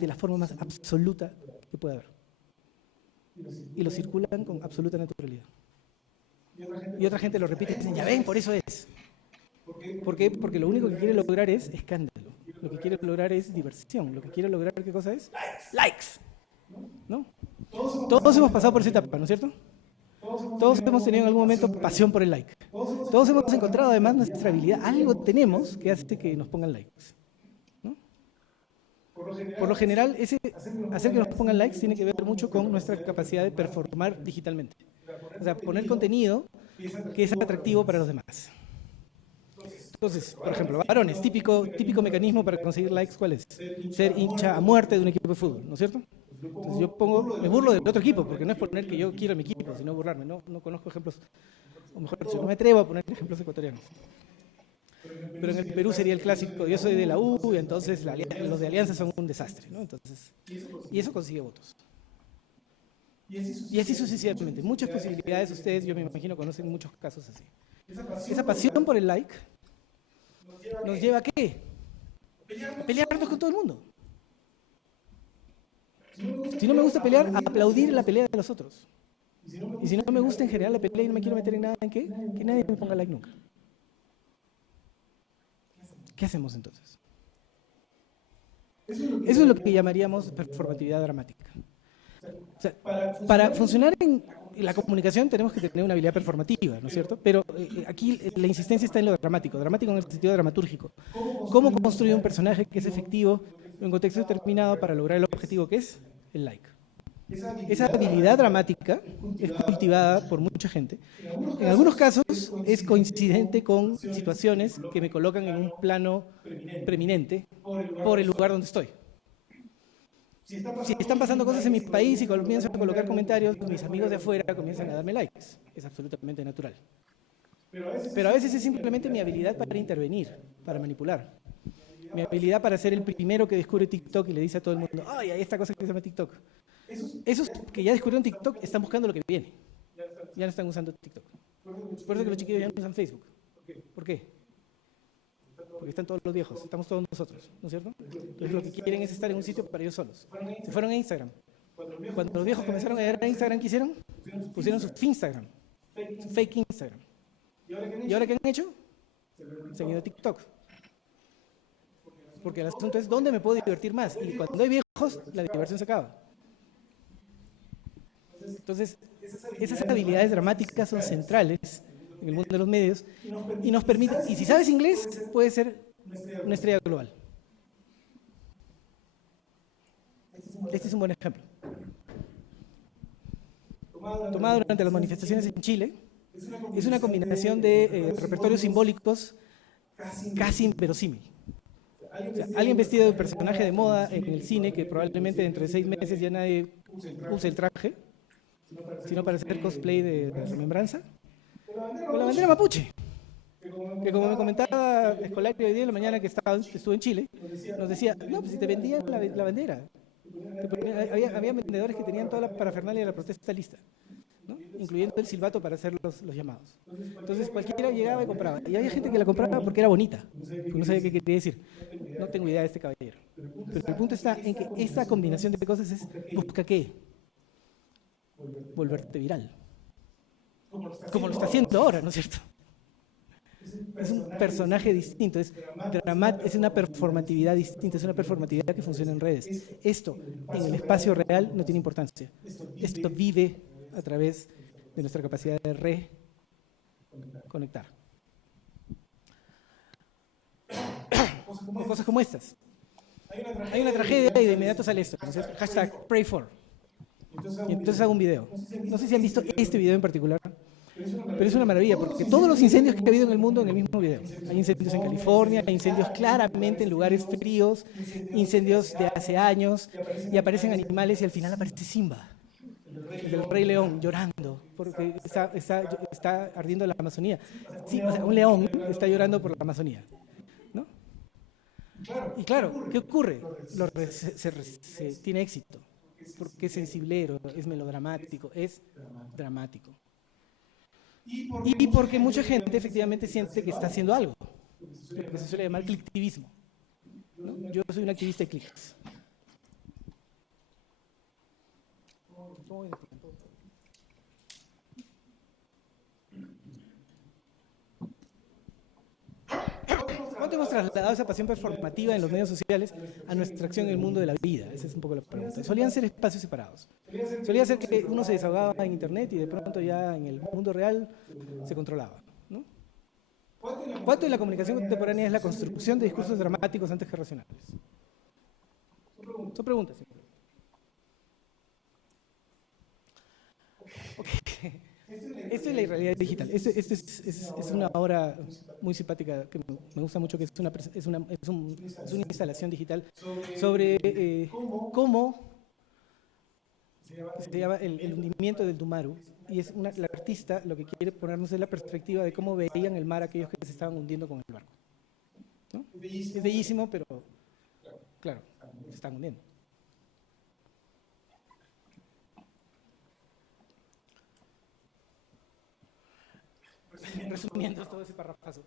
de la forma más absoluta que puede haber. Y lo circulan con absoluta naturalidad. Y otra gente lo repite y dicen, ya ven, por eso es. ¿Por qué? Porque lo único que quiere lograr es escándalo. Lo que quiere lograr es diversión. Lo que quiere lograr, ¿qué cosa es? Likes. ¿No? Todos hemos pasado por esa etapa, ¿no es cierto? Todos hemos tenido en algún momento pasión por el like. Todos hemos encontrado además nuestra habilidad. Algo tenemos que hace que nos pongan likes. ¿No? Por lo general, hacer que nos pongan likes tiene que ver mucho con nuestra capacidad de performar digitalmente. O sea, poner contenido que es atractivo para los demás. Entonces, por ejemplo, varones, típico mecanismo para conseguir likes, ¿cuál es? Ser hincha a muerte de un equipo de fútbol, ¿no es cierto? Entonces yo me burlo del otro equipo, porque no es poner que yo quiero a mi equipo, sino burlarme. No conozco ejemplos, o mejor dicho, no me atrevo a poner ejemplos ecuatorianos. Pero en el Perú sería el clásico, yo soy de la U, y entonces los de Alianza son un desastre, ¿no? Entonces, y eso consigue votos. Y así sucesivamente. Muchas posibilidades, ustedes, yo me imagino, conocen muchos casos así. Esa pasión por el like ¿nos lleva a qué? A pelearnos con todo el mundo. Si no me gusta pelear, a aplaudir la pelea de los otros. Y si no me gusta en general la pelea y no me quiero meter en nada, ¿en qué? Que nadie me ponga like nunca. ¿Qué hacemos entonces? Eso es lo que llamaríamos performatividad dramática. O sea, para funcionar en la comunicación tenemos que tener una habilidad performativa, ¿no es cierto? Pero aquí la insistencia está en lo dramático en el sentido dramatúrgico. ¿Cómo construir un personaje que es efectivo en un contexto determinado para lograr el objetivo que es el like? Esa habilidad dramática es cultivada por mucha gente. En algunos casos es coincidente con situaciones que me colocan en un plano preeminente por el lugar donde estoy. Si están pasando cosas en mi país y comienzo a colocar comentarios, mis amigos de afuera comienzan a darme likes. Es absolutamente natural. Pero a veces es simplemente mi habilidad para intervenir, para manipular. Mi habilidad para ser el primero que descubre TikTok y le dice a todo el mundo, ¡ay, hay esta cosa que se llama TikTok! Esos que ya descubrieron TikTok están buscando lo que viene. Ya no están usando TikTok. Por eso que los chiquillos ya no usan Facebook. ¿Por qué? Porque están todos los viejos, estamos todos nosotros, ¿no es cierto? Entonces lo que quieren es estar en un sitio para ellos solos. Se fueron a Instagram. Cuando los viejos comenzaron a ver a Instagram, ¿qué hicieron? Pusieron su Finstagram, su fake Instagram. ¿Y ahora qué han hecho? Se han ido a TikTok. Porque el asunto es, ¿dónde me puedo divertir más? Y cuando hay viejos, la diversión se acaba. Entonces, esas habilidades dramáticas son centrales en el mundo de los medios y nos permiten, y si sabes inglés, puedes ser una estrella global. Este es un buen ejemplo. Tomado durante las manifestaciones en Chile, es una combinación de repertorios simbólicos casi inverosímil. O sea, alguien vestido de personaje de moda en el cine, que probablemente dentro de 6 meses ya nadie use el traje, sino para hacer cosplay de remembranza, con la bandera mapuche, que como me comentaba Escolario hoy día en la mañana que estuvo en Chile, nos decía, no, pues si te vendían la bandera, había vendedores que tenían toda la parafernalia de la protesta lista, ¿no? Incluyendo el silbato para hacer los llamados. Entonces cualquiera llegaba y compraba, y había gente que la compraba porque era bonita, porque no sabía qué quería decir. No tengo idea de este caballero. Pero el punto está en que esta combinación de cosas es, ¿busca qué? Volverte viral. Como lo está haciendo ahora, ¿no es cierto? Es un personaje distinto, es una performatividad distinta, es una performatividad que funciona en redes. Esto, en el espacio real, no tiene importancia. Esto vive a través de nuestra capacidad de reconectar. Cosas como estas. Hay una tragedia y de inmediato sale esto, ¿no es cierto? Hashtag #PrayFor. Y entonces hago un video. No sé si han visto este video en particular, pero es una maravilla porque todos los incendios que ha habido en el mundo en el mismo video. Hay incendios en California, hay incendios claramente en lugares fríos, incendios de hace años, y aparecen animales y al final aparece Simba, el Rey León, llorando porque está ardiendo la Amazonía. Sí, o sea, un león está llorando por la Amazonía, ¿no? Y claro, ¿qué ocurre? Tiene éxito. Porque es sensiblero, es melodramático, es dramático. Y porque mucha gente efectivamente siente que está haciendo algo, lo que se suele llamar clictivismo, ¿no? Yo soy un activista de clics. ¿Cuánto hemos trasladado esa pasión performativa en los medios sociales a nuestra acción en el mundo de la vida? Esa es un poco la pregunta. Solían ser espacios separados. Solía ser que uno se desahogaba en internet y de pronto ya en el mundo real se controlaba, ¿no? ¿Cuánto en la comunicación contemporánea es la construcción de discursos dramáticos antes que racionales? Son preguntas. Okay. Esto es la realidad digital. Esto es una obra muy simpática que me gusta mucho, que es una instalación digital sobre cómo se llama el hundimiento del Tumaru. Y es la artista lo que quiere ponernos es la perspectiva de cómo veían el mar aquellos que se estaban hundiendo con el barco, ¿no? Es bellísimo, pero claro, se están hundiendo. Resumiendo todo ese parrafazo.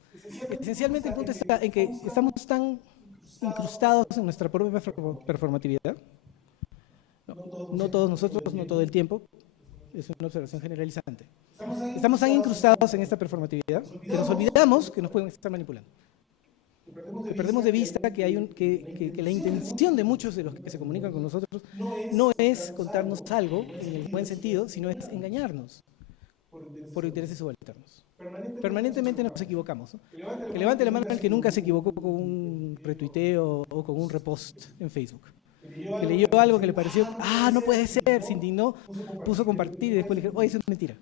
Esencialmente el punto está en que estamos tan incrustados en nuestra propia performatividad. No todos nosotros, no todo el tiempo. Es una observación generalizante. Estamos tan incrustados en esta performatividad que nos olvidamos que nos pueden estar manipulando. Que perdemos de vista que la intención de muchos de los que se comunican con nosotros no es contarnos algo en el buen sentido, sino es engañarnos por intereses subalternos. Permanentemente nos equivocamos, ¿no? Que levante la mano el que nunca se equivocó con un retuiteo o con un repost en Facebook. Que leyó algo que le pareció, no puede ser, se indignó, puso compartir y después le dijo, oye, eso es mentira.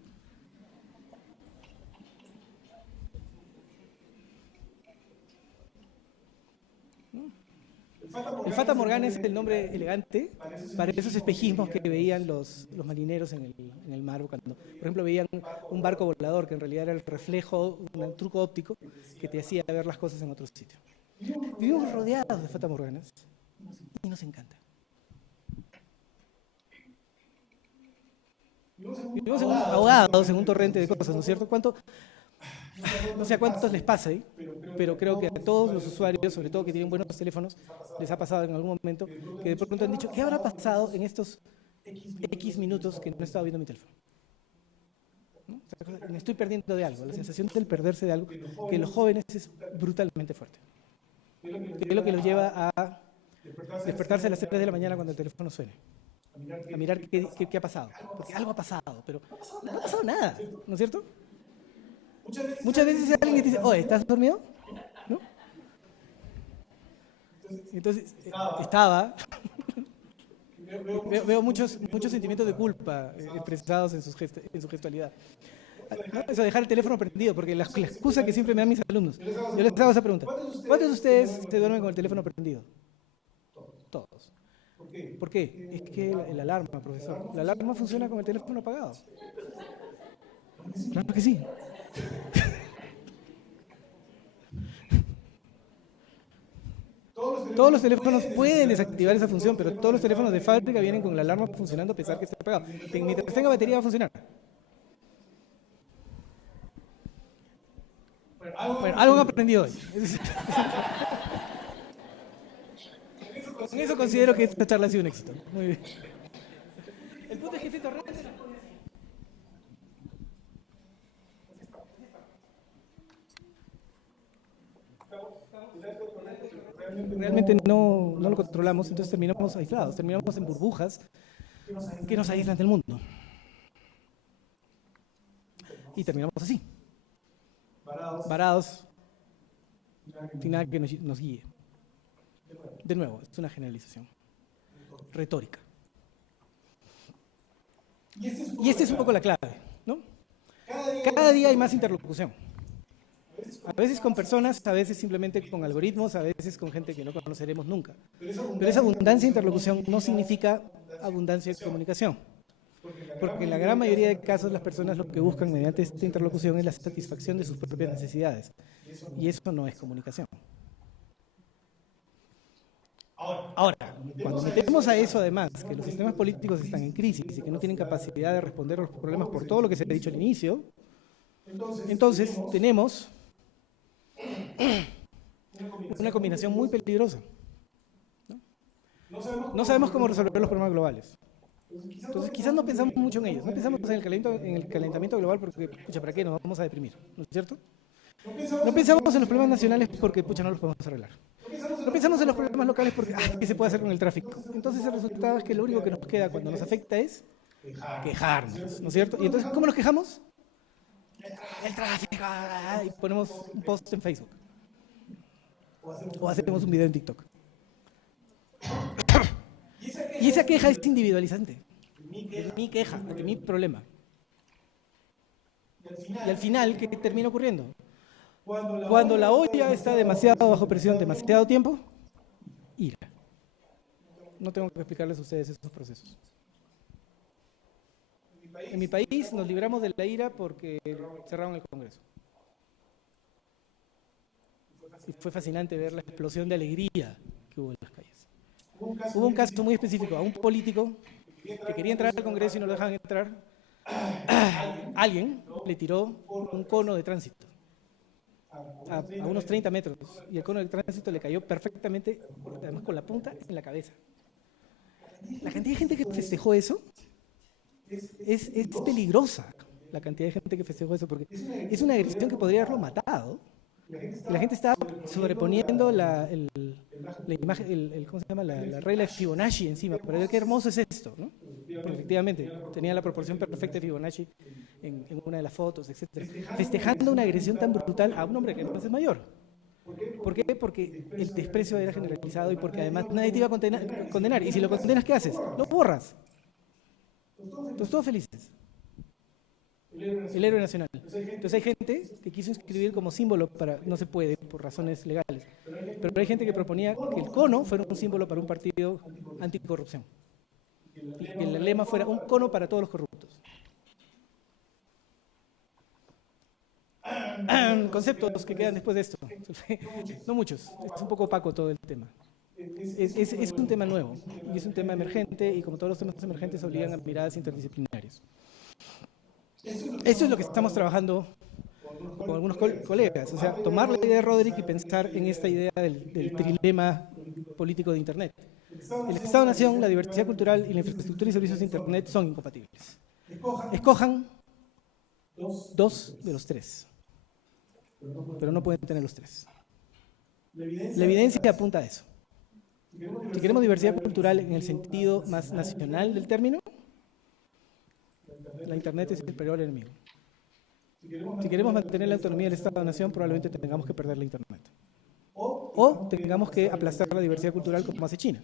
El Fata Morgana es el nombre elegante para esos espejismos que veían los marineros en el mar, cuando, por ejemplo, veían un barco volador que en realidad era el reflejo, un truco óptico que te hacía ver las cosas en otro sitio. Vivimos rodeados de fatamorganas y nos encanta. Vivimos ahogados en un torrente de cosas, ¿no es cierto? No sé a cuántos les pasa ahí, pero creo que a todos los usuarios, sobre todo que tienen buenos teléfonos, les ha pasado en algún momento que de pronto han dicho, ¿qué habrá pasado en estos X minutos que no he estado viendo mi teléfono? ¿No? Me estoy perdiendo de algo. La sensación del perderse de algo, que en los jóvenes es brutalmente fuerte. Que es lo que los lleva a despertarse a las 3 de la mañana cuando el teléfono suene. A mirar qué ha pasado. Porque algo ha pasado, pero no ha pasado nada, ¿no es cierto? Muchas veces alguien que te dice, oye, ¿estás dormido? ¿No? Entonces, estaba. Veo muchos sentimientos de culpa expresados en su gestualidad. Eso, dejar el teléfono prendido, porque la excusa que siempre me dan mis alumnos, yo les hago esa pregunta, ¿cuántos de ustedes se duermen con el teléfono prendido? Todos. ¿Por qué? Es que la alarma, profesor, la alarma funciona con el teléfono apagado. Claro que sí. Todos los teléfonos pueden desactivar esa función, pero todos los teléfonos de fábrica vienen con la alarma funcionando a pesar que esté apagado. Mientras tenga batería va a funcionar. Bueno, algo han aprendido hoy. Con eso considero que esta charla ha sido un éxito. Muy bien. El punto es que este torrente... Realmente no lo controlamos, entonces terminamos aislados, terminamos en burbujas que nos aíslan del mundo. Y terminamos así, varados, sin nada que nos guíe. De nuevo, es una generalización retórica. Y esta es un poco la clave, ¿no? Cada día hay más interlocución. A veces con personas, a veces simplemente con algoritmos, a veces con gente que no conoceremos nunca. Pero esa abundancia de interlocución no significa abundancia de comunicación. Porque en la gran mayoría de casos las personas lo que buscan mediante esta interlocución es la satisfacción de sus propias necesidades. Y eso no es comunicación. Ahora, cuando metemos a eso además, que los sistemas políticos están en crisis y que no tienen capacidad de responder a los problemas por todo lo que se ha dicho al inicio, entonces tenemos una combinación muy peligrosa. No sabemos cómo resolver los problemas globales. Entonces quizás no pensamos mucho en ellos, no pensamos en el calentamiento global porque, pucha, ¿para qué nos vamos a deprimir? ¿No es cierto? No pensamos en los problemas nacionales porque, pucha, no los podemos arreglar. No pensamos en los problemas locales porque, ¿qué se puede hacer con el tráfico? Entonces el resultado es que lo único que nos queda cuando nos afecta es quejarnos, ¿no es cierto? Y entonces, ¿cómo nos quejamos? El tráfico, y ponemos un post en Facebook. O hacemos un video en TikTok. Y esa queja es individualizante. Mi queja, mi problema. Y al final, ¿qué termina ocurriendo? Cuando la olla está demasiado bajo presión, demasiado tiempo, ira. No tengo que explicarles a ustedes esos procesos. En mi país nos libramos de la ira porque cerraron el Congreso. Y fue fascinante ver la explosión de alegría que hubo en las calles. Hubo un caso muy específico, a un político que quería entrar al Congreso y no lo dejaban entrar. Alguien le tiró un cono de tránsito a unos 30 metros y el cono de tránsito le cayó perfectamente, además con la punta en la cabeza. La cantidad de gente que festejó eso es peligrosa, la cantidad de gente que festejó eso, porque es una agresión que podría haberlo matado. La gente está sobreponiendo la imagen, ¿cómo se llama? La regla de Fibonacci encima, para ver qué hermoso es esto, ¿no? Porque efectivamente, tenía la proporción perfecta de Fibonacci en una de las fotos, etc. Festejando una agresión tan brutal a un hombre que no es mayor. ¿Por qué? Porque el desprecio era generalizado y porque además nadie te iba a condenar. Y si lo condenas, ¿qué haces? Lo borras. Entonces todos felices. El héroe nacional. Entonces hay gente que quiso inscribir como símbolo para, no se puede por razones legales, pero hay gente que proponía que el cono fuera un símbolo para un partido anticorrupción y que el lema fuera un cono para todos los corruptos. conceptos que quedan después de esto. No muchos, es un poco opaco todo el tema. Es un tema nuevo y es un tema emergente y como todos los temas emergentes obligan a miradas interdisciplinarias. Esto es lo que estamos trabajando con algunos colegas, o sea, tomar la idea de Roderick y pensar en esta idea del trilema político de Internet. El Estado-Nación, la diversidad cultural y la infraestructura y servicios de Internet son incompatibles. Escojan dos de los tres, pero no pueden tener los tres. La evidencia apunta a eso. Si queremos diversidad cultural en el sentido más nacional del término, la Internet es el peor enemigo. Si queremos mantener la autonomía del Estado-Nación, probablemente tengamos que perder la Internet. O tengamos que aplastar la diversidad cultural como hace China.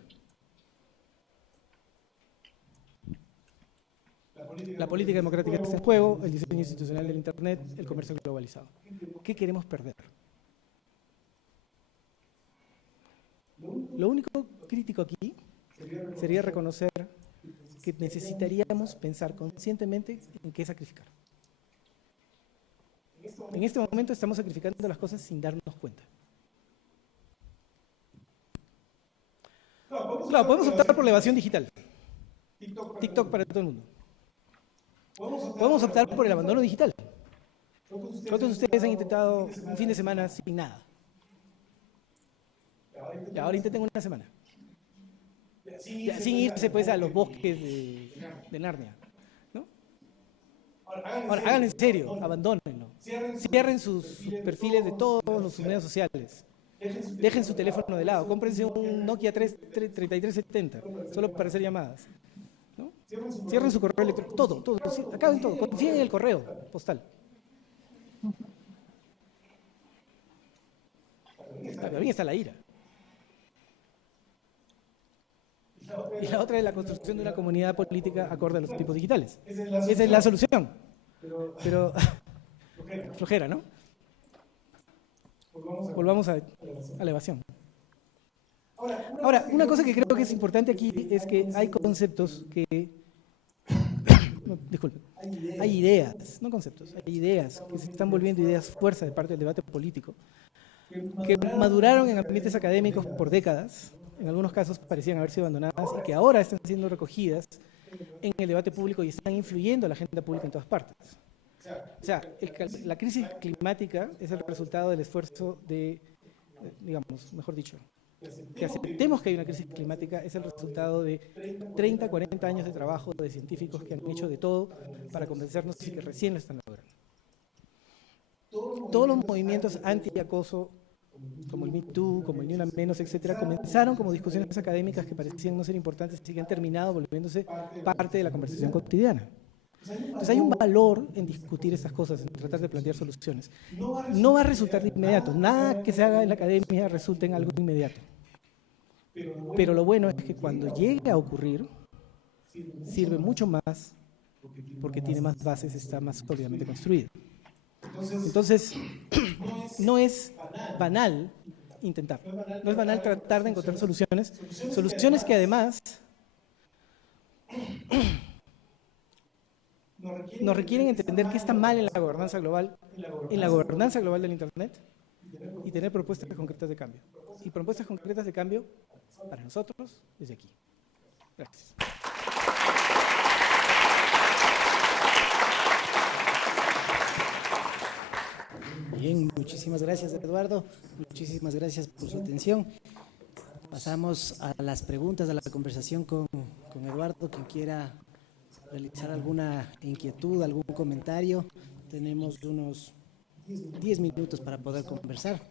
La política democrática está en juego, el diseño institucional del Internet, el comercio globalizado. ¿Qué queremos perder? Lo único crítico aquí sería reconocer que necesitaríamos pensar conscientemente en qué sacrificar. En este momento estamos sacrificando las cosas sin darnos cuenta. Claro, podemos optar por la evasión digital. TikTok para todo el mundo. Podemos optar por el abandono digital. ¿Cuántos de ustedes han intentado un fin de semana sin nada? Y ahora intenten una semana. Ya, sin irse pues a los bosques de Narnia, ¿no? Ahora, háganlo en serio, abandónenlo. Cierren sus perfiles de todos los medios sociales. Dejen su teléfono de lado. Cómprense un Nokia 3370, solo para hacer llamadas, ¿no? Cierren su correo electrónico, todo, acaben todo. Confíen en el correo postal. También está la ira. Y la otra es la construcción de una comunidad política acorde a los tipos digitales. Esa es la solución. Pero flojera, ¿no? Volvamos a la evasión. Ahora, una cosa que creo que es importante aquí es que hay conceptos que... No, disculpe. Hay ideas, no conceptos, hay ideas que se están volviendo ideas fuerza de parte del debate político, que maduraron en ambientes académicos por décadas, en algunos casos parecían haber sido abandonadas y que ahora están siendo recogidas en el debate público y están influyendo a la agenda pública en todas partes. O sea, la crisis climática es el resultado del esfuerzo de, digamos, mejor dicho, que aceptemos que hay una crisis climática es el resultado de 30, 40 años de trabajo de científicos que han hecho de todo para convencernos y que recién lo están logrando. Todos los movimientos anti-acoso, como el Me Too, como el Ni Una Menos, etcétera, comenzaron como discusiones académicas que parecían no ser importantes y que han terminado volviéndose parte de la conversación cotidiana. Entonces hay un valor en discutir estas cosas, en tratar de plantear soluciones. No va a resultar de inmediato, nada que se haga en la academia resulta en algo inmediato. Pero lo bueno es que cuando llegue a ocurrir, sirve mucho más porque tiene más bases, está más sólidamente construido. Entonces, no es banal intentar, no es banal tratar de encontrar soluciones que además nos requieren entender qué está mal en la gobernanza global del Internet y tener propuestas concretas de cambio. Y propuestas concretas de cambio para nosotros desde aquí. Gracias. Bien, muchísimas gracias, Eduardo. Muchísimas gracias por su atención. Pasamos a las preguntas, a la conversación con Eduardo, quien quiera realizar alguna inquietud, algún comentario. Tenemos unos 10 minutos para poder conversar.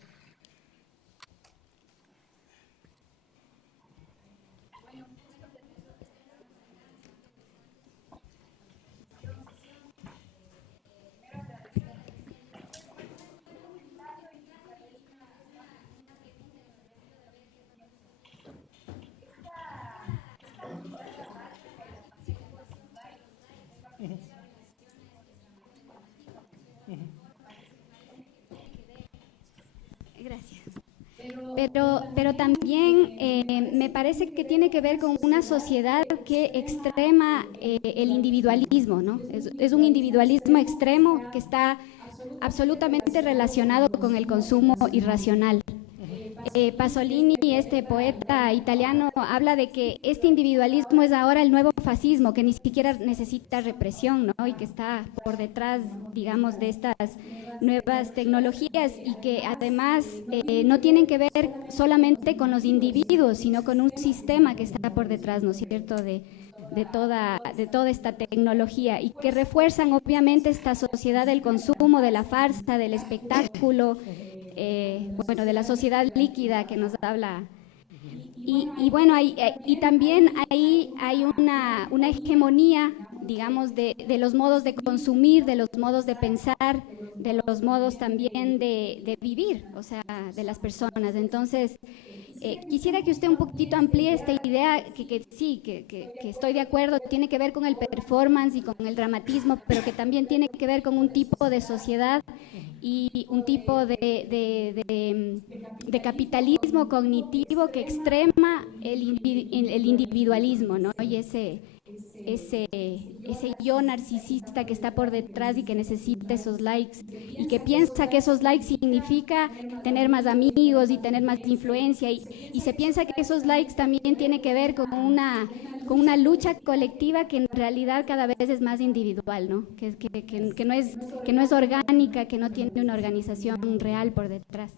Gracias. Pero también me parece que tiene que ver con una sociedad que extrema el individualismo, ¿no? Es un individualismo extremo que está absolutamente relacionado con el consumo irracional. Pasolini, este poeta italiano, habla de que este individualismo es ahora el nuevo fascismo, que ni siquiera necesita represión, ¿no? Y que está por detrás, digamos, de estas nuevas tecnologías y que además no tienen que ver solamente con los individuos, sino con un sistema que está por detrás, ¿no es cierto?, de toda esta tecnología y que refuerzan obviamente esta sociedad del consumo, de la farsa, del espectáculo, bueno, de la sociedad líquida que nos habla. Y bueno, y también hay una hegemonía, digamos, de los modos de consumir, de los modos de pensar, de los modos también de vivir, o sea, de las personas. Entonces, quisiera que usted un poquitito amplíe esta idea, que sí, que estoy de acuerdo, tiene que ver con el performance y con el dramatismo, pero que también tiene que ver con un tipo de sociedad y un tipo de capitalismo cognitivo que extrema el individualismo, ¿no? Y ese yo narcisista que está por detrás y que necesita esos likes y que piensa que esos likes significa tener más amigos y tener más influencia y se piensa que esos likes también tiene que ver con una lucha colectiva que en realidad cada vez es más individual, ¿no? Que no es orgánica, que no tiene una organización real por detrás.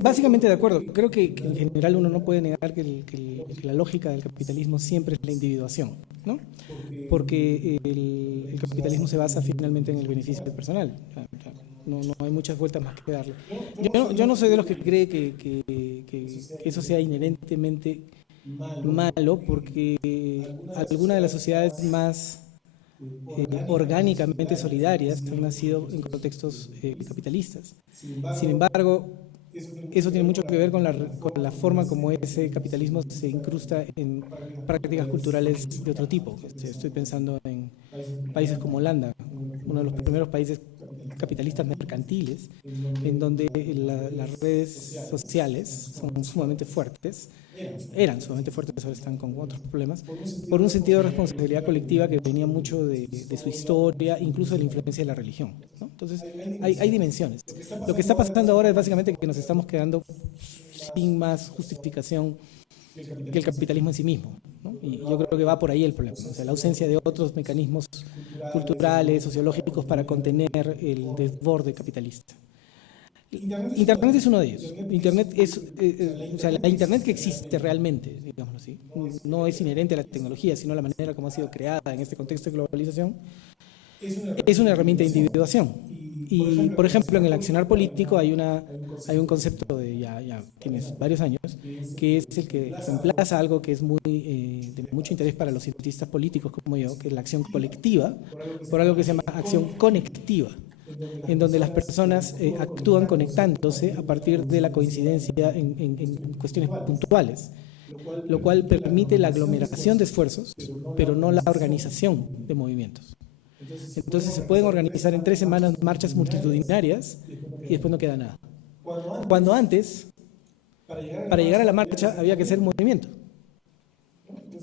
Básicamente de acuerdo. Creo que en general uno no puede negar que la lógica del capitalismo siempre es la individuación, ¿no? Porque el capitalismo se basa finalmente en el beneficio personal. No hay muchas vueltas más que darle. Yo no soy de los que cree que eso sea inherentemente malo, porque algunas de las sociedades más orgánicamente solidarias han nacido en contextos capitalistas. Sin embargo, eso tiene mucho que ver con la forma como ese capitalismo se incrusta en prácticas culturales de otro tipo. Estoy pensando en países como Holanda, uno de los primeros países capitalistas mercantiles, en donde las redes sociales son sumamente fuertes, eran sumamente fuertes, ahora están con otros problemas, por un sentido de responsabilidad colectiva que venía mucho de su historia, incluso de la influencia de la religión, ¿no? Entonces, hay dimensiones. Lo que está pasando ahora es básicamente que nos estamos quedando sin más justificación que el capitalismo en sí mismo, ¿no? Y yo creo que va por ahí el problema, ¿no? O sea, la ausencia de otros mecanismos culturales, sociológicos para contener el desborde capitalista. Internet es uno de ellos. Internet es, o sea, la Internet que existe realmente, digamos así, no es inherente a la tecnología, sino a la manera como ha sido creada en este contexto de globalización, es una herramienta de individuación. Y, por ejemplo, en el accionar político hay un concepto de ya tienes varios años, que es el que reemplaza algo que es de mucho interés para los cientistas políticos como yo, que es la acción colectiva, por algo que se llama acción conectiva, en donde las personas actúan conectándose a partir de la coincidencia en cuestiones puntuales, lo cual permite la aglomeración de esfuerzos, pero no la organización de movimientos. Entonces se pueden organizar en 3 semanas marchas multitudinarias y después no queda nada. Cuando antes, para llegar a la marcha había que hacer movimiento,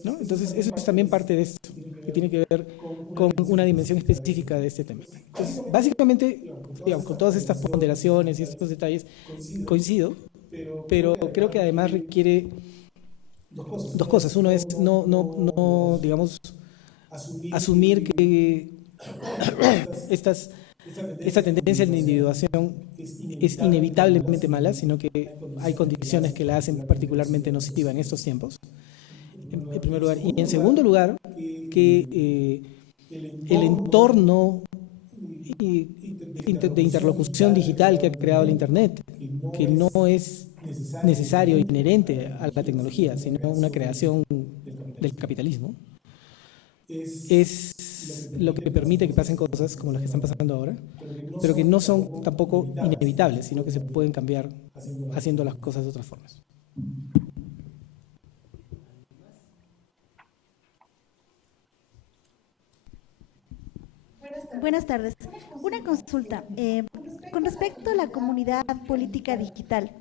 ¿no? Entonces eso es también parte de esto, que tiene que ver con una dimensión específica de este tema. Entonces, básicamente, digamos, con todas estas ponderaciones y estos detalles, coincido, pero creo que además requiere dos cosas. Uno es no digamos, asumir que esta tendencia de individuación es inevitablemente mala, sino que hay condiciones que la hacen particularmente nociva en estos tiempos, en primer lugar. Y en segundo lugar, que el entorno de interlocución digital que ha creado el Internet, que no es necesario, inherente a la tecnología, sino una creación del capitalismo, es lo que permite que pasen cosas como las que están pasando ahora, pero que no son tampoco inevitables, sino que se pueden cambiar haciendo las cosas de otras formas. Buenas tardes. Una consulta. Con respecto a la comunidad política digital,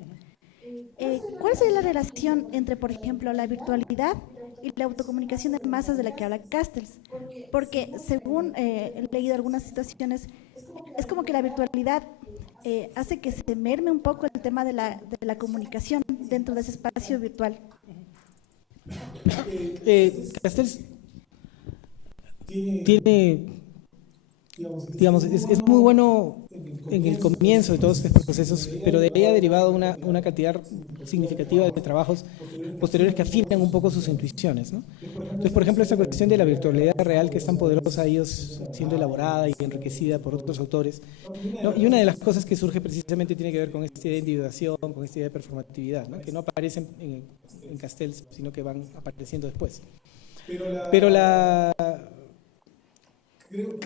¿cuál sería la relación entre, por ejemplo, la virtualidad y la autocomunicación de masas de la que habla Castells, porque según he leído algunas situaciones, es como que la virtualidad hace que se merme un poco el tema de la comunicación dentro de ese espacio virtual. Castells tiene, digamos, es muy bueno en el comienzo de todos estos procesos, pero de ahí ha derivado una cantidad significativa de trabajos posteriores que afinan un poco sus intuiciones, ¿no? Entonces, por ejemplo, esta cuestión de la virtualidad real, que es tan poderosa, ellos siendo elaborada y enriquecida por otros autores, ¿no? Y una de las cosas que surge precisamente tiene que ver con esta idea de individuación, con esta idea de performatividad, ¿no? Que no aparecen en Castells, sino que van apareciendo después. Pero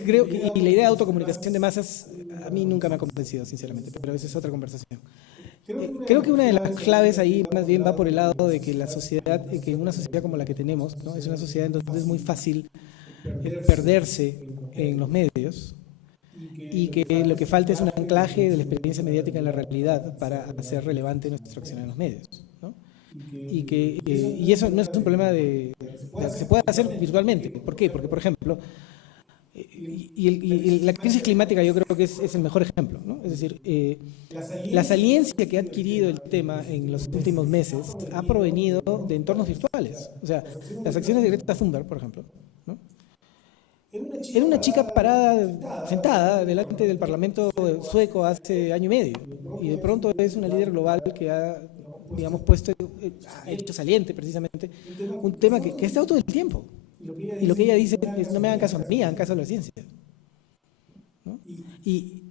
creo que, y la idea de autocomunicación de masas a mí nunca me ha convencido, sinceramente, pero esa es otra conversación. Creo que una de las claves ahí más bien va por el lado de que la sociedad, que una sociedad como la que tenemos, ¿no? Es una sociedad en donde es muy fácil perderse en los medios y que lo que falta es un anclaje de la experiencia mediática en la realidad para hacer relevante nuestra acción en los medios, ¿no? Y eso no es un problema de que se pueda hacer virtualmente. ¿Por qué? Porque, por ejemplo, y la crisis climática yo creo que es el mejor ejemplo, ¿no? Es decir, la saliencia que ha adquirido el tema en los últimos meses ha provenido de entornos virtuales. O sea, las acciones de Greta Thunberg, por ejemplo, ¿no? Era una chica parada, sentada delante del Parlamento sueco hace año y medio, y de pronto es una líder global que ha, digamos, ha hecho saliente precisamente un tema que ha estado todo el tiempo. Y lo que ella dice es: no me hagan caso a mí, hagan caso a la ciencia, ¿no? Y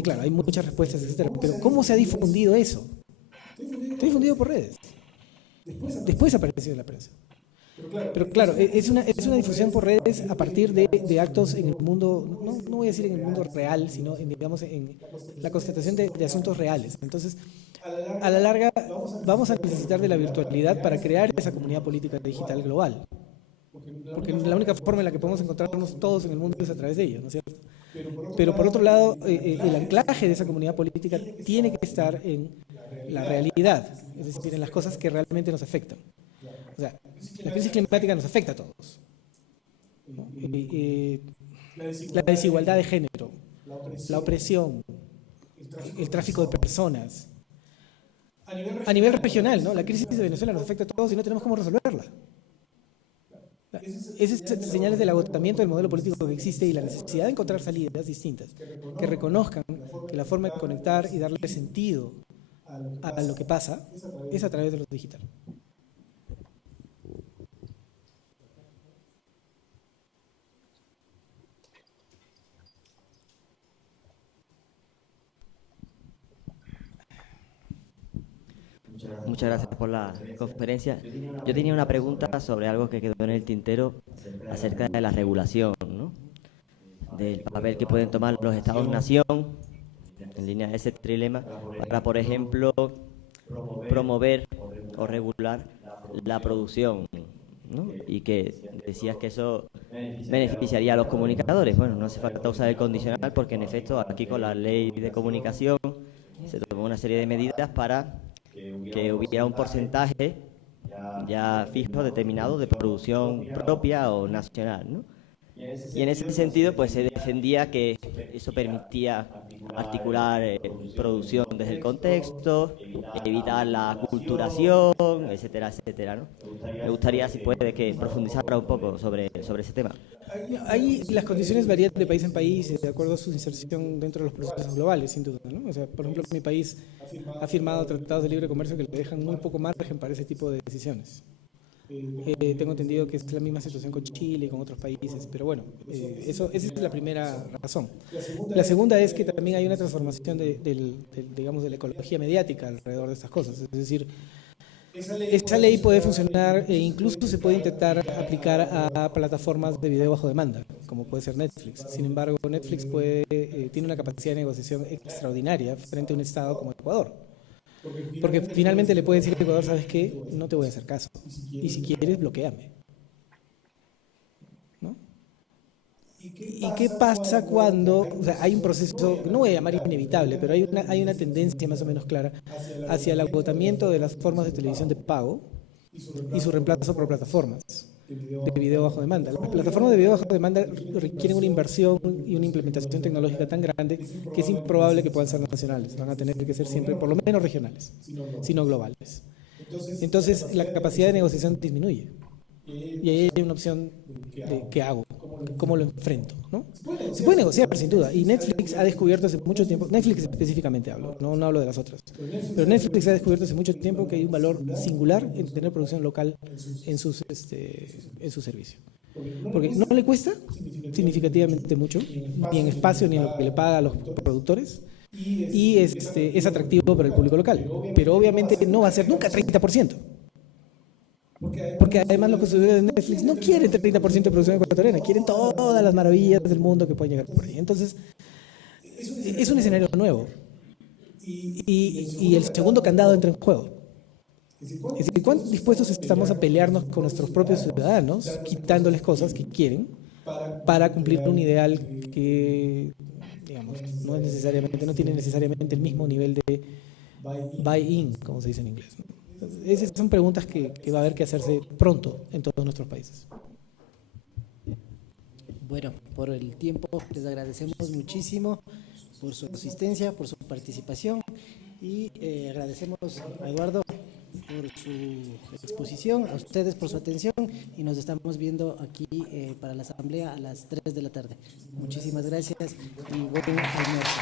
claro, hay muchas respuestas, etcétera, pero ¿cómo se ha difundido eso? Se ha difundido por redes. Después apareció en la prensa. Pero claro, es una difusión por redes a partir de actos en el mundo, no voy a decir en el mundo real, sino digamos en la constatación de asuntos reales. Entonces, a la larga vamos a necesitar de la virtualidad para crear esa comunidad política digital global. Porque la única forma en la que podemos encontrarnos todos en el mundo es a través de ella, ¿no es cierto? Pero por otro lado, el anclaje de esa comunidad política tiene que estar en la realidad, es decir, en las cosas que realmente nos afectan. O sea, la crisis climática nos afecta a todos, ¿no? La desigualdad de género, la opresión, el tráfico de personas. A nivel regional, ¿no? La crisis de Venezuela nos afecta a todos y no tenemos cómo resolverla. Esas señales del agotamiento del modelo político que existe y la necesidad de encontrar salidas distintas, que reconozcan que la forma de conectar y darle sentido a lo que pasa es a través de lo digital. Muchas gracias por la conferencia. Yo tenía una pregunta sobre algo que quedó en el tintero acerca de la regulación, ¿no? Del papel que pueden tomar los Estados-nación en línea de ese trilema para, por ejemplo, promover o regular la producción, ¿no? Y que decías que eso beneficiaría a los comunicadores. Bueno, no hace falta usar el condicional porque, en efecto, aquí con la ley de comunicación se tomó una serie de medidas para que hubiera un porcentaje ya fijo, determinado, de producción propia o nacional, ¿no? Y en ese sentido, pues se defendía que eso permitía articular producción desde el contexto, evitar la aculturación, etcétera, etcétera, ¿no? Me gustaría, si puede, que profundizara un poco sobre ese tema. Ahí las condiciones varían de país en país de acuerdo a su inserción dentro de los procesos globales, sin duda, ¿no? O sea, por ejemplo, mi país ha firmado tratados de libre comercio que le dejan muy poco margen para ese tipo de decisiones. Tengo entendido que es la misma situación con Chile y con otros países, pero bueno, esa es la primera razón. La segunda es que también hay una transformación digamos, de la ecología mediática alrededor de estas cosas. Es decir, esa ley puede funcionar e incluso se puede intentar aplicar a plataformas de video bajo demanda, como puede ser Netflix. Sin embargo, Netflix tiene una capacidad de negociación extraordinaria frente a un Estado como Ecuador. Porque finalmente le puede decir a Ecuador: ¿sabes qué? No te voy a hacer caso. Y si quieres, bloquéame, ¿no? ¿Y qué pasa cuando, o sea, hay un proceso, no voy a llamar inevitable, pero hay una tendencia más o menos clara hacia el agotamiento de las formas de televisión de pago y su reemplazo por plataformas? de video bajo demanda. Las plataformas de video bajo demanda requieren una inversión y una implementación tecnológica tan grande que es improbable que puedan ser nacionales. Van a tener que ser siempre, por lo menos regionales, sino globales. Entonces, la capacidad de negociación disminuye. Y ahí hay una opción de ¿qué hago? ¿Cómo lo enfrento? ¿No? Se puede negociar, sin duda. Y Netflix ha descubierto hace mucho tiempo, Netflix específicamente hablo, no hablo de las otras, pero Netflix ha descubierto hace mucho tiempo que hay un valor singular en tener producción local en su servicio. Porque no le cuesta significativamente mucho, ni en espacio, ni en lo que le paga a los productores, y es atractivo para el público local. Pero obviamente no va a ser nunca 30%. Porque además los consumidores de Netflix no quieren 30% de producción ecuatoriana, quieren todas las maravillas del mundo que pueden llegar por ahí. Entonces, es un escenario nuevo. Y el segundo candado entra en juego. Es decir, ¿cuán dispuestos estamos a pelearnos con nuestros propios ciudadanos, quitándoles cosas que quieren, para cumplir un ideal que, digamos, no tiene necesariamente el mismo nivel de buy-in, como se dice en inglés, ¿no? Esas son preguntas que va a haber que hacerse pronto en todos nuestros países. Bueno, por el tiempo les agradecemos muchísimo por su asistencia, por su participación y agradecemos a Eduardo por su exposición, a ustedes por su atención y nos estamos viendo aquí para la asamblea a las 3 de la tarde. Muchísimas gracias y buen almuerzo.